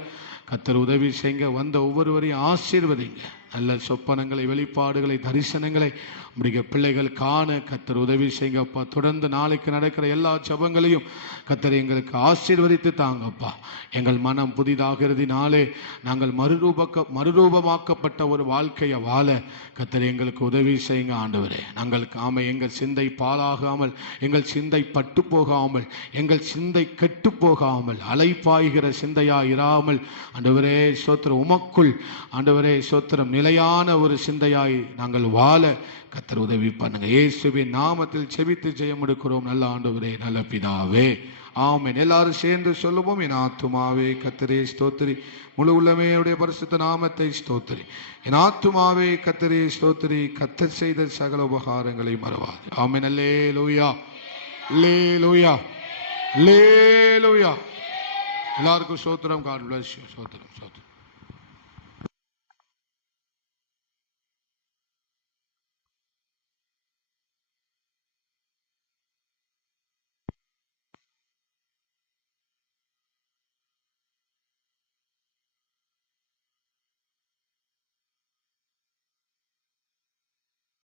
கர்த்தர் உதவி செய்யுங்க. வந்த ஒவ்வொருவரையும் ஆசீர்வதிங்க. நல்ல சொப்பனங்களை, வெளிப்பாடுகளை, தரிசனங்களை உம்முடைய பிள்ளைகள் காண கர்த்தர் உதவி செய்யுங்கப்பா. தொடர்ந்து நாளைக்கு நடக்கிற எல்லா ஜெபங்களையும் கர்த்தர் எங்களுக்கு ஆசீர்வதித்து தாங்கப்பா. எங்கள் மனம் புதிதாகிறதினாலே நாங்கள் மறுரூபமாக்கப்பட்ட ஒரு வாழ்க்கையை வாழ கர்த்தர் எங்களுக்கு உதவி செய்யுங்க ஆண்டவரே. எங்கள் சிந்தை பாழாகாமல், எங்கள் சிந்தை பட்டு போகாமல், எங்கள் சிந்தை கெட்டு போகாமல், அலைப்பாய்கிற சிந்தையா இராமல் ஆண்டவரே ஸ்தோத்திரம், உமக்குள் ஆண்டவரே ஸ்தோத்திரம் நிலையான ஒரு சிந்தையாய் நாங்கள் வாழ கர்த்தர் உதவி பண்ணுங்க. இயேசுவின் நாமத்தில் செபித்து ஜெயம் எடுக்கிறோம் நல்ல ஆண்டவரே, நல்ல பிதாவே, ஆமென். எல்லாரும் சேர்ந்து சொல்லுவோம். என் ஆத்துமாவே கர்த்தரே ஸ்தோத்திரி, முழு உள்ளமே உடைய பரிசுத்த நாமத்தை ஸ்தோத்திரி. என் ஆத்துமாவே கர்த்தரே ஸ்தோத்திரி, கர்த்தர் செய்த சகல உபகாரங்களை மறவாது. ஆமென். அல்லேலூயா, அல்லேலூயா, அல்லேலூயா. எல்லாருக்கும் ஸ்தோத்திரம். God bless you. ஸ்தோத்திரம், ஸ்தோத்திரம்.